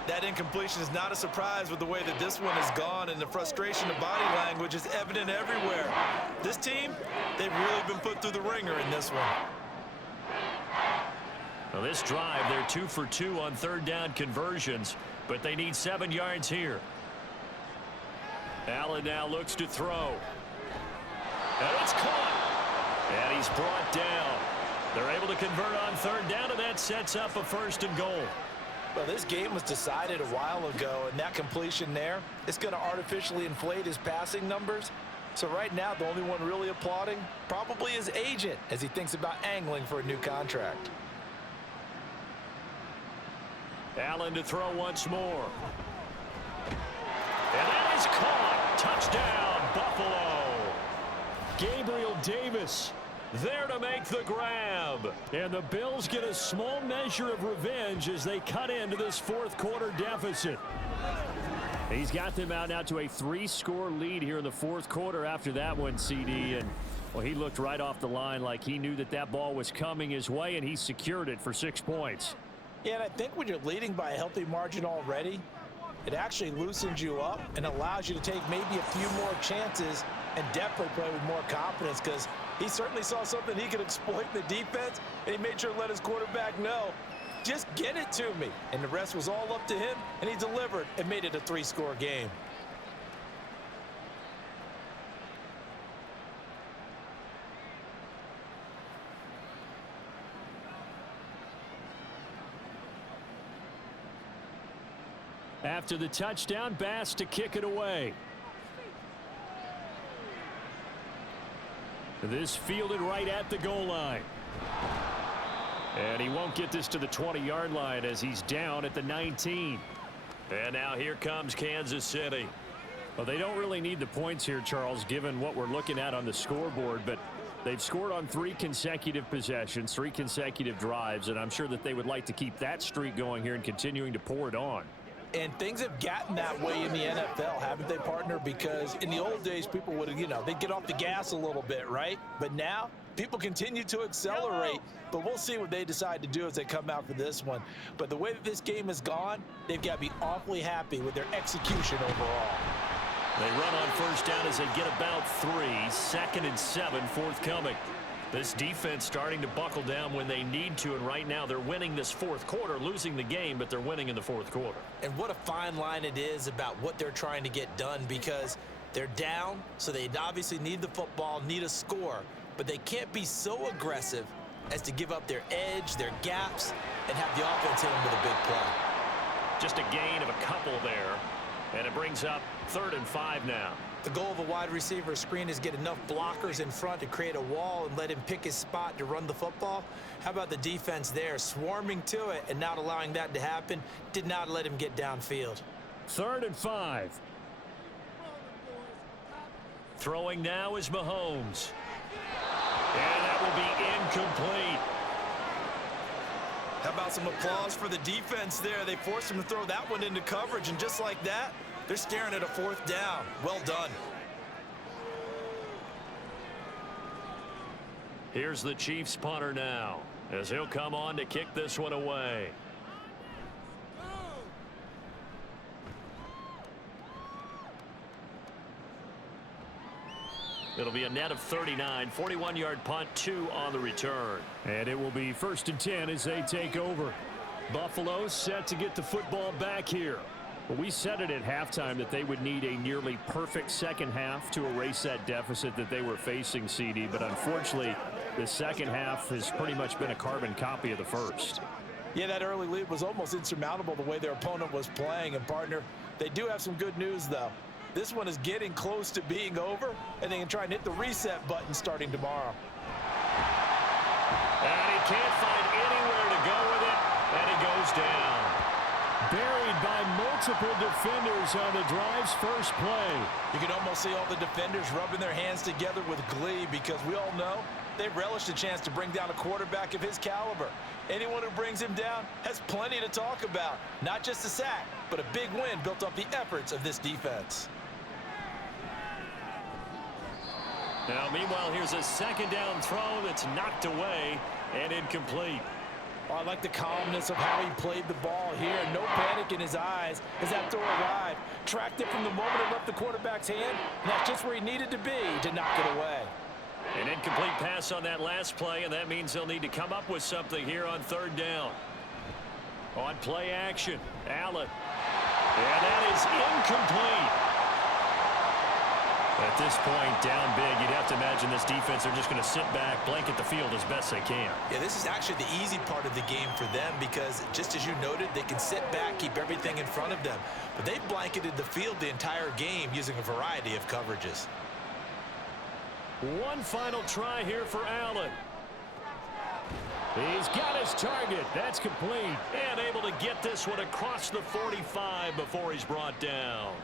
That incompletion is not a surprise with the way that this one has gone, and the frustration of body language is evident everywhere. This team, they've really been put through the ringer in this one. Now this drive, they're 2 for 2 on 3rd down conversions, but they need 7 yards here. Allen now looks to throw. And it's caught. And he's brought down. They're able to convert on 3rd down, and that sets up a 1st and goal. Well, this game was decided a while ago, and that completion there, it's going to artificially inflate his passing numbers. So right now, the only one really applauding probably his agent as he thinks about angling for a new contract. Allen to throw once more. And that is caught. Touchdown, Buffalo. Gabriel Davis there to make the grab. And the Bills get a small measure of revenge as they cut into this 4th quarter deficit. He's got them out now to a 3-score lead here in the 4th quarter after that one, CD. And, well, he looked right off the line like he knew that that ball was coming his way, and he secured it for 6 points. Yeah, and I think when you're leading by a healthy margin already, it actually loosens you up and allows you to take maybe a few more chances and definitely play with more confidence, because he certainly saw something he could exploit in the defense, and he made sure to let his quarterback know, just get it to me. And the rest was all up to him, and he delivered and made it a 3-score game. After the touchdown, Bass to kick it away. This fielded right at the goal line. And he won't get this to the 20-yard line as he's down at the 19. And now here comes Kansas City. Well, they don't really need the points here, Charles, given what we're looking at on the scoreboard, but they've scored on 3 consecutive possessions, 3 consecutive drives, and I'm sure that they would like to keep that streak going here and continuing to pour it on. And things have gotten that way in the NFL, haven't they, partner? Because in the old days, people would, they'd get off the gas a little bit, right? But now, people continue to accelerate. But we'll see what they decide to do as they come out for this one. But the way that this game has gone, they've got to be awfully happy with their execution overall. They run on 1st down as they get about 3. 2nd and 7, forthcoming. This defense starting to buckle down when they need to, and right now they're winning this 4th quarter, losing the game, but they're winning in the 4th quarter. And what a fine line it is about what they're trying to get done, because they're down, so they obviously need the football, need a score, but they can't be so aggressive as to give up their edge, their gaps, and have the offense hit them with a big play. Just a gain of a couple there, and it brings up 3rd and 5 now. The goal of a wide receiver screen is get enough blockers in front to create a wall and let him pick his spot to run the football. How about the defense there, swarming to it and not allowing that to happen? Did not let him get downfield. 3rd and 5. Throwing now is Mahomes. And that will be incomplete. How about some applause for the defense there? They forced him to throw that one into coverage, and just like that, they're staring at a 4th down. Well done. Here's the Chiefs punter now as he'll come on to kick this one away. It'll be a net of 39, 41-yard punt, 2 on the return. And it will be 1st and 10 as they take over. Buffalo set to get the football back here. Well, we said it at halftime that they would need a nearly perfect second half to erase that deficit that they were facing, CD. But unfortunately, the second half has pretty much been a carbon copy of the first. Yeah, that early lead was almost insurmountable the way their opponent was playing. And, partner, they do have some good news, though. This one is getting close to being over, and they can try and hit the reset button starting tomorrow. And he can't find anywhere to go with it, and he goes down. Buried by multiple defenders on the drive's first play. You can almost see all the defenders rubbing their hands together with glee because we all know they relish the chance to bring down a quarterback of his caliber. Anyone who brings him down has plenty to talk about. Not just a sack, but a big win built off the efforts of this defense. Now, meanwhile, here's a second down throw that's knocked away and incomplete. Oh, I like the calmness of how he played the ball here. No panic in his eyes as that throw arrived. Tracked it from the moment it left the quarterback's hand, and that's just where he needed to be to knock it away. An incomplete pass on that last play, and that means they'll need to come up with something here on third down. On play action, Allen. And that is incomplete. At this point, down big, you'd have to imagine this defense are just going to sit back, blanket the field as best they can. Yeah, this is actually the easy part of the game for them because, just as you noted, they can sit back, keep everything in front of them. But they've blanketed the field the entire game using a variety of coverages. One final try here for Allen. He's got his target. That's complete. And able to get this one across the 45 before he's brought down.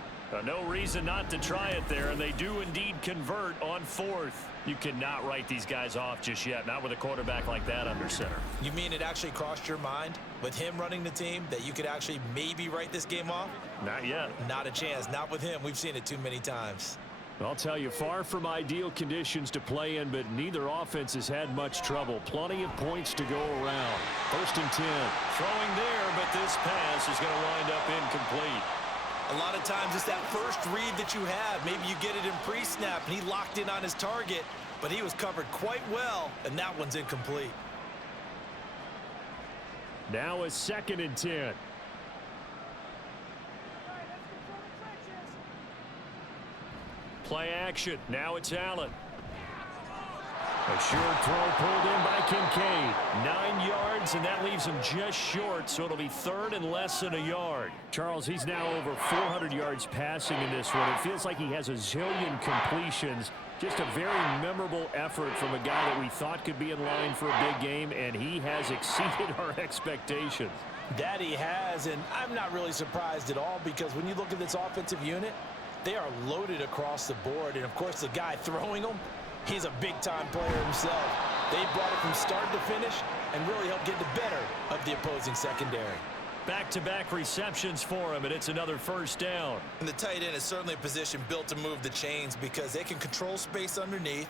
No reason not to try it there, and they do indeed convert on fourth. You cannot write these guys off just yet, not with a quarterback like that under center. You mean it actually crossed your mind with him running the team that you could actually maybe write this game off? Not yet. Not a chance. Not with him. We've seen it too many times. I'll tell you, far from ideal conditions to play in, but neither offense has had much trouble. Plenty of points to go around. 1st and 10. Throwing there, but this pass is going to wind up incomplete. A lot of times it's that first read that you have. Maybe you get it in pre-snap, and he locked in on his target, but he was covered quite well, and that one's incomplete. Now a 2nd and 10. Play action. Now it's Allen. A short throw pulled in by Kincaid. 9 yards, and that leaves him just short, so it'll be 3rd and less than a yard. Charles, he's now over 400 yards passing in this one. It feels like he has a zillion completions. Just a very memorable effort from a guy that we thought could be in line for a big game, and he has exceeded our expectations. That he has, and I'm not really surprised at all because when you look at this offensive unit, they are loaded across the board, and of course the guy throwing them, he's a big-time player himself. They brought it from start to finish and really helped get the better of the opposing secondary. Back-to-back receptions for him, and it's another 1st down. And the tight end is certainly a position built to move the chains because they can control space underneath.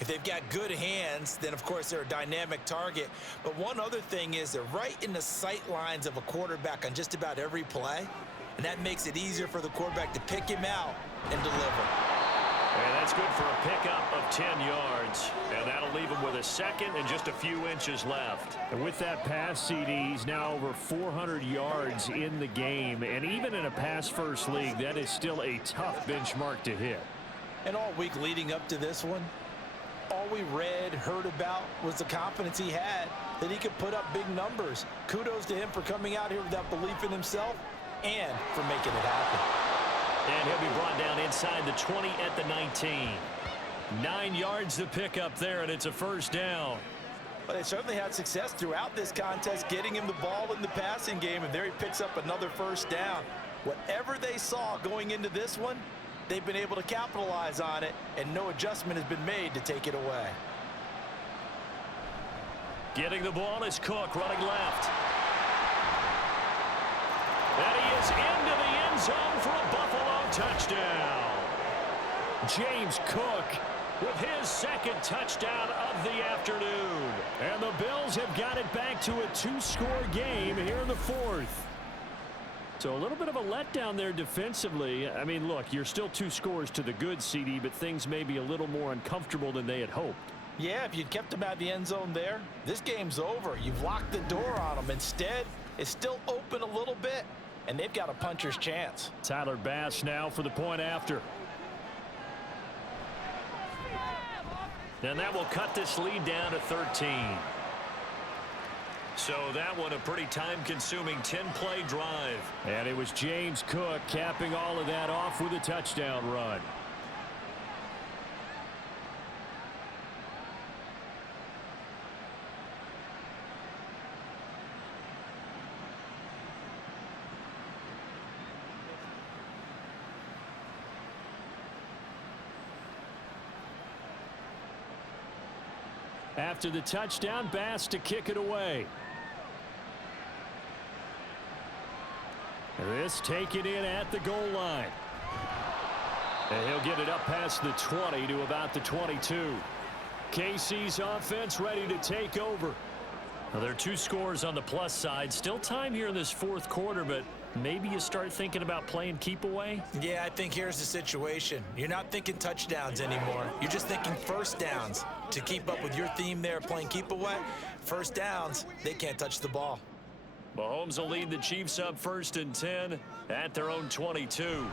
If they've got good hands, then, of course, they're a dynamic target. But one other thing is they're right in the sight lines of a quarterback on just about every play, and that makes it easier for the quarterback to pick him out and deliver. And that's good for a pickup of 10 yards. And that'll leave him with a 2nd and just a few inches left. And with that pass, CD, he's now over 400 yards in the game. And even in a pass-first league, that is still a tough benchmark to hit. And all week leading up to this one, all we read, heard about was the confidence he had that he could put up big numbers. Kudos to him for coming out here with that belief in himself and for making it happen. And he'll be brought down inside the 20 at the 19. 9 yards to pick up there, and it's a 1st down. But they certainly had success throughout this contest, getting him the ball in the passing game, and there he picks up another 1st down. Whatever they saw going into this one, they've been able to capitalize on it, and no adjustment has been made to take it away. Getting the ball is Cook running left. And he is into the end zone for a Buffalo touchdown. James Cook with his 2nd touchdown of the afternoon. And the Bills have got it back to a 2-score game here in the 4th. So a little bit of a letdown there defensively. I mean, look, you're still 2 scores to the good, CD, but things may be a little more uncomfortable than they had hoped. Yeah, if you'd kept him out of the end zone there, this game's over. You've locked the door on him. Instead, it's still open a little bit, and they've got a puncher's chance. Tyler Bass now for the point after. And that will cut this lead down to 13. So that one a pretty time-consuming 10-play drive. And it was James Cook capping all of that off with a touchdown run. After the touchdown, Bass to kick it away. This taken in at the goal line. And he'll get it up past the 20 to about the 22. KC's offense ready to take over. Well, there are 2 scores on the plus side. Still time here in this fourth quarter, but maybe you start thinking about playing keep away? Yeah, I think here's the situation. You're not thinking touchdowns anymore. You're just thinking first downs. To keep up with your theme there, playing keep away, first downs, they can't touch the ball. Mahomes will lead the Chiefs up 1st and 10 at their own 22.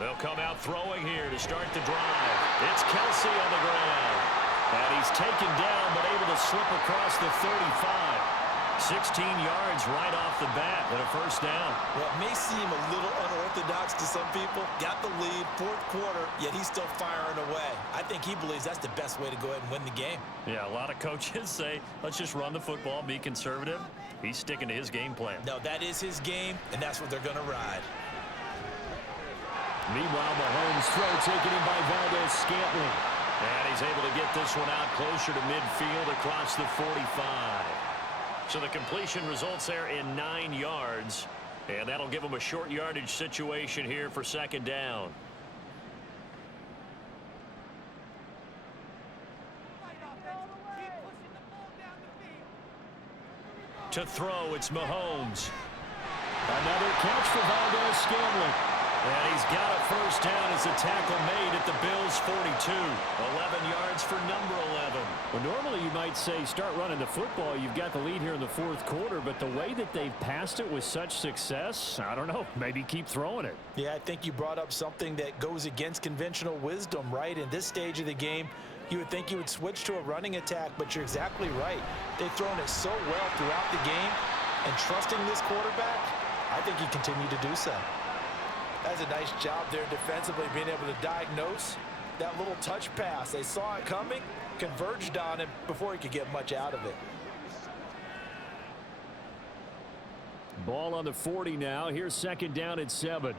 They'll come out throwing here to start the drive. It's Kelsey on the ground. And he's taken down but able to slip across the 35. 16 yards right off the bat and a first down. Well, it may seem a little unorthodox to some people. Got the lead, fourth quarter, yet he's still firing away. I think he believes that's the best way to go ahead and win the game. Yeah, a lot of coaches say, let's just run the football, be conservative. He's sticking to his game plan. No, that is his game, and that's what they're going to ride. Meanwhile, Mahomes' throw taken in by Valdez-Scantling. And he's able to get this one out closer to midfield across the 45. So the completion results there in 9 yards. And that'll give them a short yardage situation here for 2nd down. To throw, it's Mahomes. Another catch for Valdez-Scantling. And he's got a first down as the tackle made at the Bills' 42. 11 yards for number 11. Well, normally you might say start running the football. You've got the lead here in the fourth quarter, but the way that they've passed it with such success, I don't know, maybe keep throwing it. Yeah, I think you brought up something that goes against conventional wisdom, right? In this stage of the game, you would think you would switch to a running attack, but you're exactly right. They've thrown it so well throughout the game, and trusting this quarterback, I think he continued to do so. That's a nice job there defensively, being able to diagnose that little touch pass. They saw it coming, converged on him before he could get much out of it. Ball on the 40 now. Here's 2nd down at 7.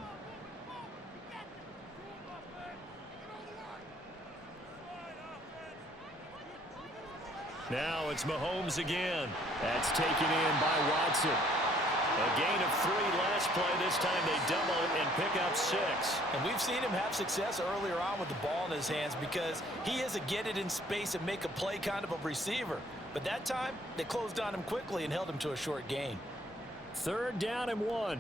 Now it's Mahomes again. That's taken in by Watson. A gain of 3 last play. This time they double it and pick up 6. And we've seen him have success earlier on with the ball in his hands because he is a get it in space and make a play kind of a receiver. But that time, they closed on him quickly and held him to a short gain. 3rd down and 1.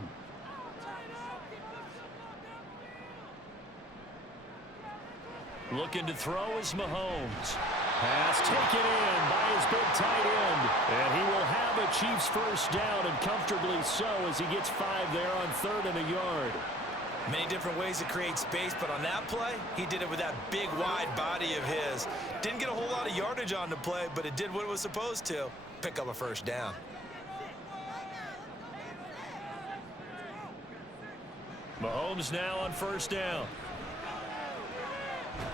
Looking to throw is Mahomes. Pass taken in by his big tight end. And he will have a Chiefs first down, and comfortably so as he gets 5 there on 3rd and a yard. Many different ways to create space, but on that play, he did it with that big, wide body of his. Didn't get a whole lot of yardage on the play, but it did what it was supposed to. Pick up a first down. Mahomes now on 1st down.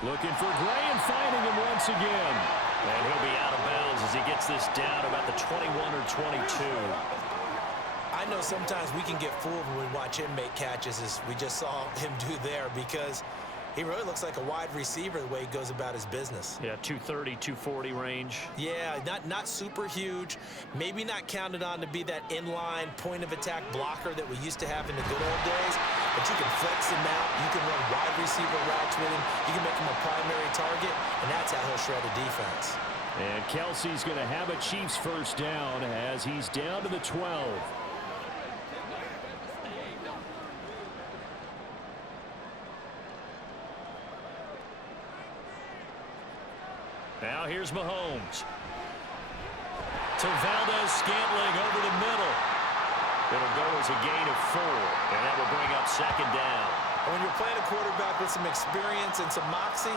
Looking for Gray and finding him once again. And he'll be out of bounds as he gets this down about the 21 or 22. I know sometimes we can get fooled when we watch him make catches, as we just saw him do there, because he really looks like a wide receiver the way he goes about his business. Yeah, 230, 240 range. Yeah, not super huge. Maybe not counted on to be that inline point-of-attack blocker that we used to have in the good old days. But you can flex him out. You can run wide receiver routes with him. You can make him a primary target, and that's how he'll shred a defense. And Kelsey's going to have a Chiefs first down as he's down to the 12. Now here's Mahomes. To Valdez-Scantling over the middle. It'll go as a gain of 4, and that will bring up 2nd down. And when you're playing a quarterback with some experience and some moxie,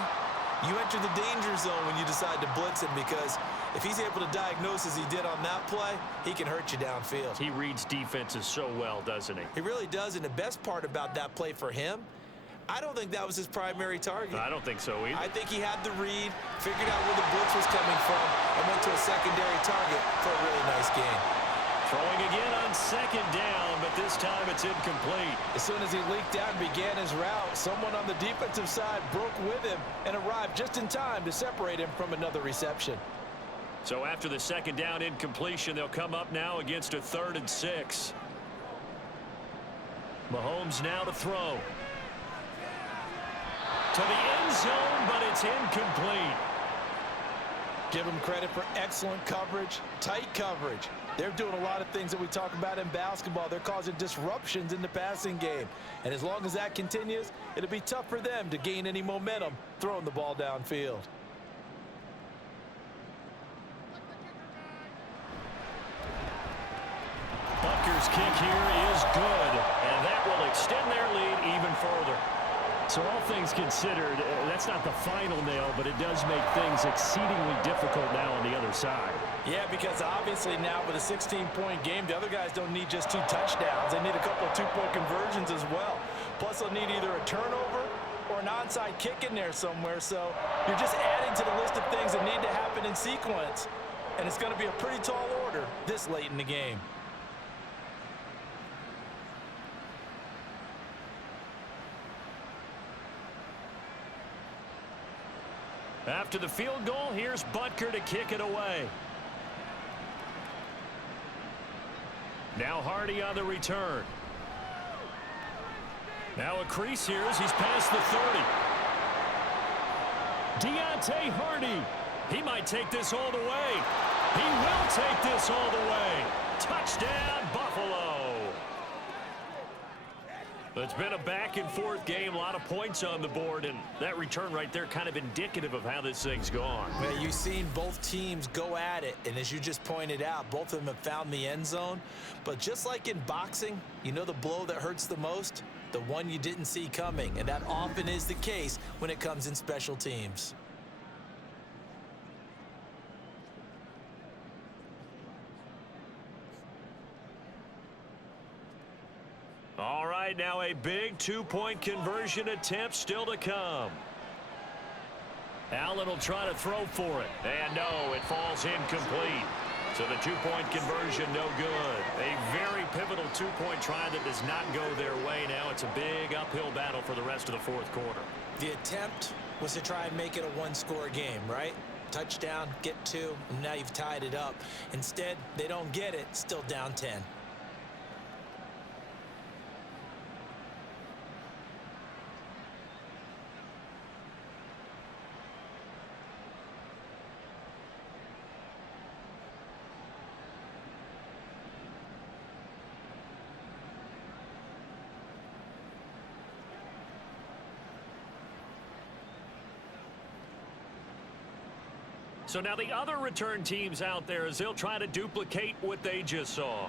you enter the danger zone when you decide to blitz him, because if he's able to diagnose as he did on that play, he can hurt you downfield. He reads defenses so well, doesn't he? He really does, and the best part about that play for him, I don't think that was his primary target. I don't think so either. I think he had the read, figured out where the blitz was coming from, and went to a secondary target for a really nice gain. Throwing again on 2nd down, but this time it's incomplete. As soon as he leaked out and began his route, someone on the defensive side broke with him and arrived just in time to separate him from another reception. So after the second down incompletion, they'll come up now against a 3rd and 6. Mahomes now to throw. To the end zone, but it's incomplete. Give them credit for excellent coverage, tight coverage. They're doing a lot of things that we talk about in basketball. They're causing disruptions in the passing game. And as long as that continues, it'll be tough for them to gain any momentum throwing the ball downfield. Butker's kick here is good, and that will extend their lead even further. So all things considered, that's not the final nail, but it does make things exceedingly difficult now on the other side. Yeah, because obviously now with a 16-point game, the other guys don't need just 2 touchdowns. They need a couple of 2-point conversions as well. Plus, they'll need either a turnover or an onside kick in there somewhere. So you're just adding to the list of things that need to happen in sequence. And it's going to be a pretty tall order this late in the game. After the field goal, here's Butker to kick it away. Now Hardy on the return. Now a crease here as he's past the 30. Deontay Hardy. He might take this all the way. He will take this all the way. Touchdown, Buffalo. It's been a back-and-forth game, a lot of points on the board, and that return right there kind of indicative of how this thing's gone. Well, you've seen both teams go at it, and as you just pointed out, both of them have found the end zone. But just like in boxing, you know the blow that hurts the most? The one you didn't see coming, and that often is the case when it comes in special teams. All right, now a big 2-point conversion attempt still to come. Allen will try to throw for it. And no, it falls incomplete. So the 2-point conversion no good. A very pivotal 2-point try that does not go their way. Now it's a big uphill battle for the rest of the 4th quarter. The attempt was to try and make it a 1-score game, right? Touchdown, get 2, and now you've tied it up. Instead, they don't get it, still down 10. So now the other return teams out there as they'll try to duplicate what they just saw.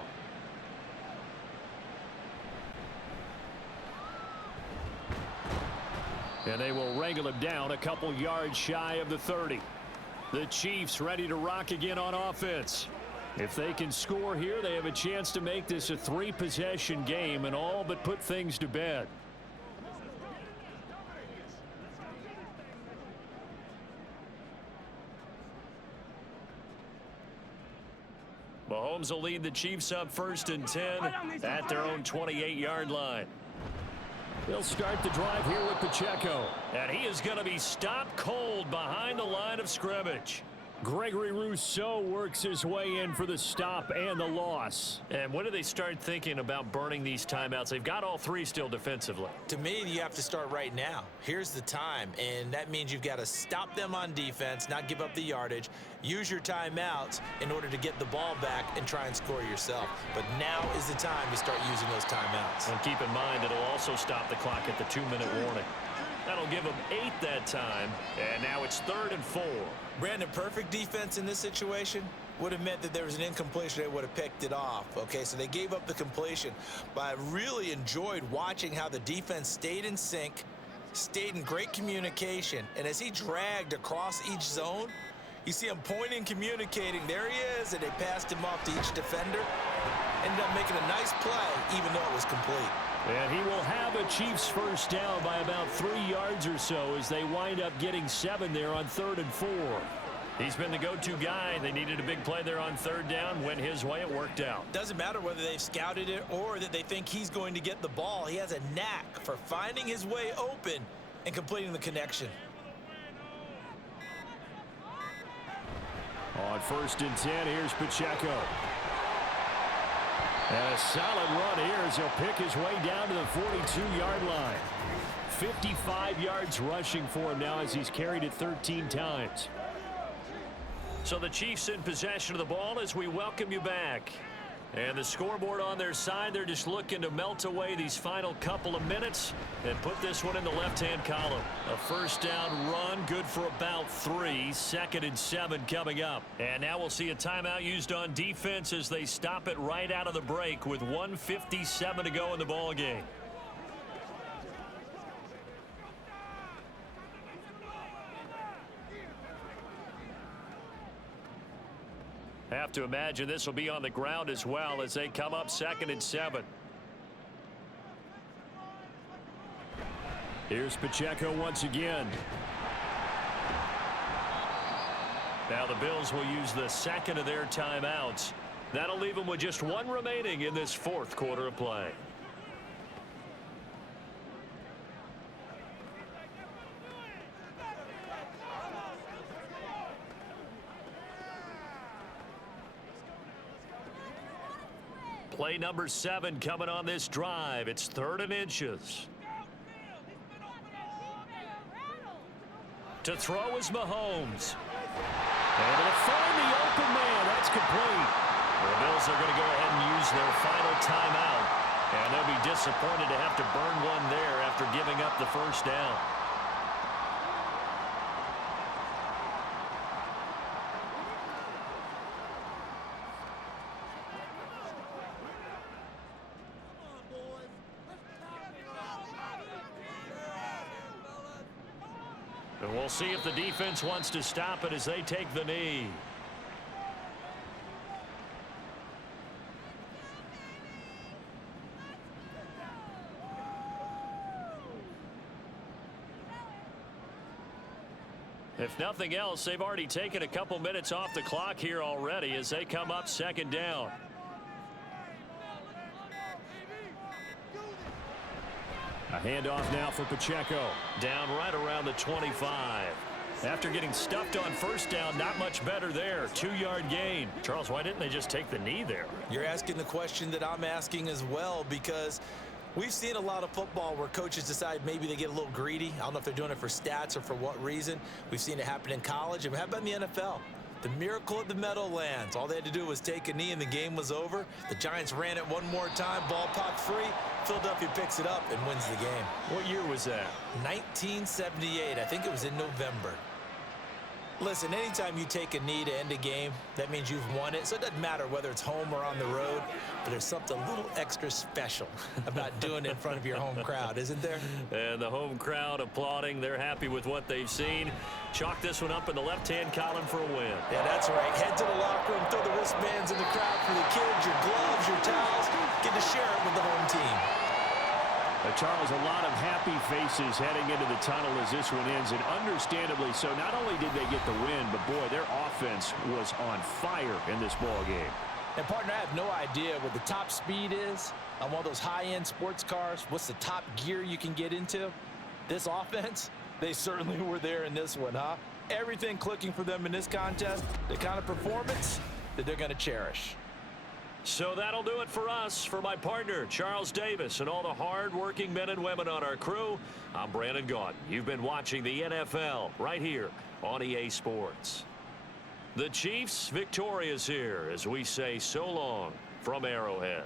And they will wrangle him down a couple yards shy of the 30. The Chiefs ready to rock again on offense. If they can score here, they have a chance to make this a 3-possession game and all but put things to bed. Mahomes will lead the Chiefs up 1st and 10 at their own 28-yard line. They'll start the drive here with Pacheco. And he is going to be stopped cold behind the line of scrimmage. Gregory Rousseau works his way in for the stop and the loss. And when do they start thinking about burning these timeouts? They've got all 3 still defensively. To me, you have to start right now. Here's the time, and that means you've got to stop them on defense, not give up the yardage, use your timeouts in order to get the ball back and try and score yourself. But now is the time to start using those timeouts. And keep in mind, it'll also stop the clock at the 2-minute warning. That'll give them 8 that time, and now it's 3rd and 4. Brandon, perfect defense in this situation would have meant that there was an incompletion. They would have picked it off. Okay, so they gave up the completion. But I really enjoyed watching how the defense stayed in sync, stayed in great communication. And as he dragged across each zone, you see him pointing, communicating. There he is, and they passed him off to each defender. Ended up making a nice play, even though it was complete. And he will have a Chiefs first down by about 3 yards or so as they wind up getting 7 there on 3rd and 4. He's been the go-to guy. They needed a big play there on 3rd down. Went his way. It worked out. Doesn't matter whether they've scouted it or that they think he's going to get the ball. He has a knack for finding his way open and completing the connection. On 1st and 10, here's Pacheco. And a solid run here as he'll pick his way down to the 42-yard line. 55 yards rushing for him now as he's carried it 13 times. So the Chiefs in possession of the ball as we welcome you back. And the scoreboard on their side, they're just looking to melt away these final couple of minutes and put this one in the left-hand column. A first down run, good for about 3. 2nd and 7 coming up. And now we'll see a timeout used on defense as they stop it right out of the break with 1:57 to go in the ball game. Have to imagine this will be on the ground as well as they come up 2nd and 7. Here's Pacheco once again. Now the Bills will use the 2nd of their timeouts. That'll leave them with just 1 remaining in this 4th quarter of play. Play number 7 coming on this drive. It's 3rd and inches. To throw is Mahomes. And to find the open man. That's complete. The Bills are going to go ahead and use their final timeout. And they'll be disappointed to have to burn one there after giving up the first down. And we'll see if the defense wants to stop it as they take the knee. If nothing else, they've already taken a couple minutes off the clock here already as they come up 2nd down. A handoff now for Pacheco. Down right around the 25. After getting stuffed on first down, not much better there. 2-yard gain. Charles, why didn't they just take the knee there? You're asking the question that I'm asking as well, because we've seen a lot of football where coaches decide maybe they get a little greedy. I don't know if they're doing it for stats or for what reason. We've seen it happen in college. And how about in the NFL? The miracle of the Meadowlands. All they had to do was take a knee and the game was over. The Giants ran it one more time. Ball popped free. Philadelphia picks it up and wins the game. What year was that? 1978. I think it was in November. Listen, anytime you take a knee to end a game, that means you've won it. So it doesn't matter whether it's home or on the road, but there's something a little extra special about doing it in front of your home crowd, isn't there? And the home crowd applauding. They're happy with what they've seen. Chalk this one up in the left-hand column for a win. Yeah, that's right. Head to the locker room, throw the wristbands in the crowd for the kids, your gloves, your towels. Get to share it with the home team. Charles, a lot of happy faces heading into the tunnel as this one ends, and understandably so. Not only did they get the win, but boy, their offense was on fire in this ball game. And partner, I have no idea what the top speed is on one of those high-end sports cars. What's the top gear you can get into? This offense, they certainly were there in this one, huh? Everything clicking for them in this contest, the kind of performance that they're going to cherish. So that'll do it for us. For my partner, Charles Davis, and all the hard-working men and women on our crew, I'm Brandon Gaudin. You've been watching the NFL right here on EA Sports. The Chiefs victorious here as we say so long from Arrowhead.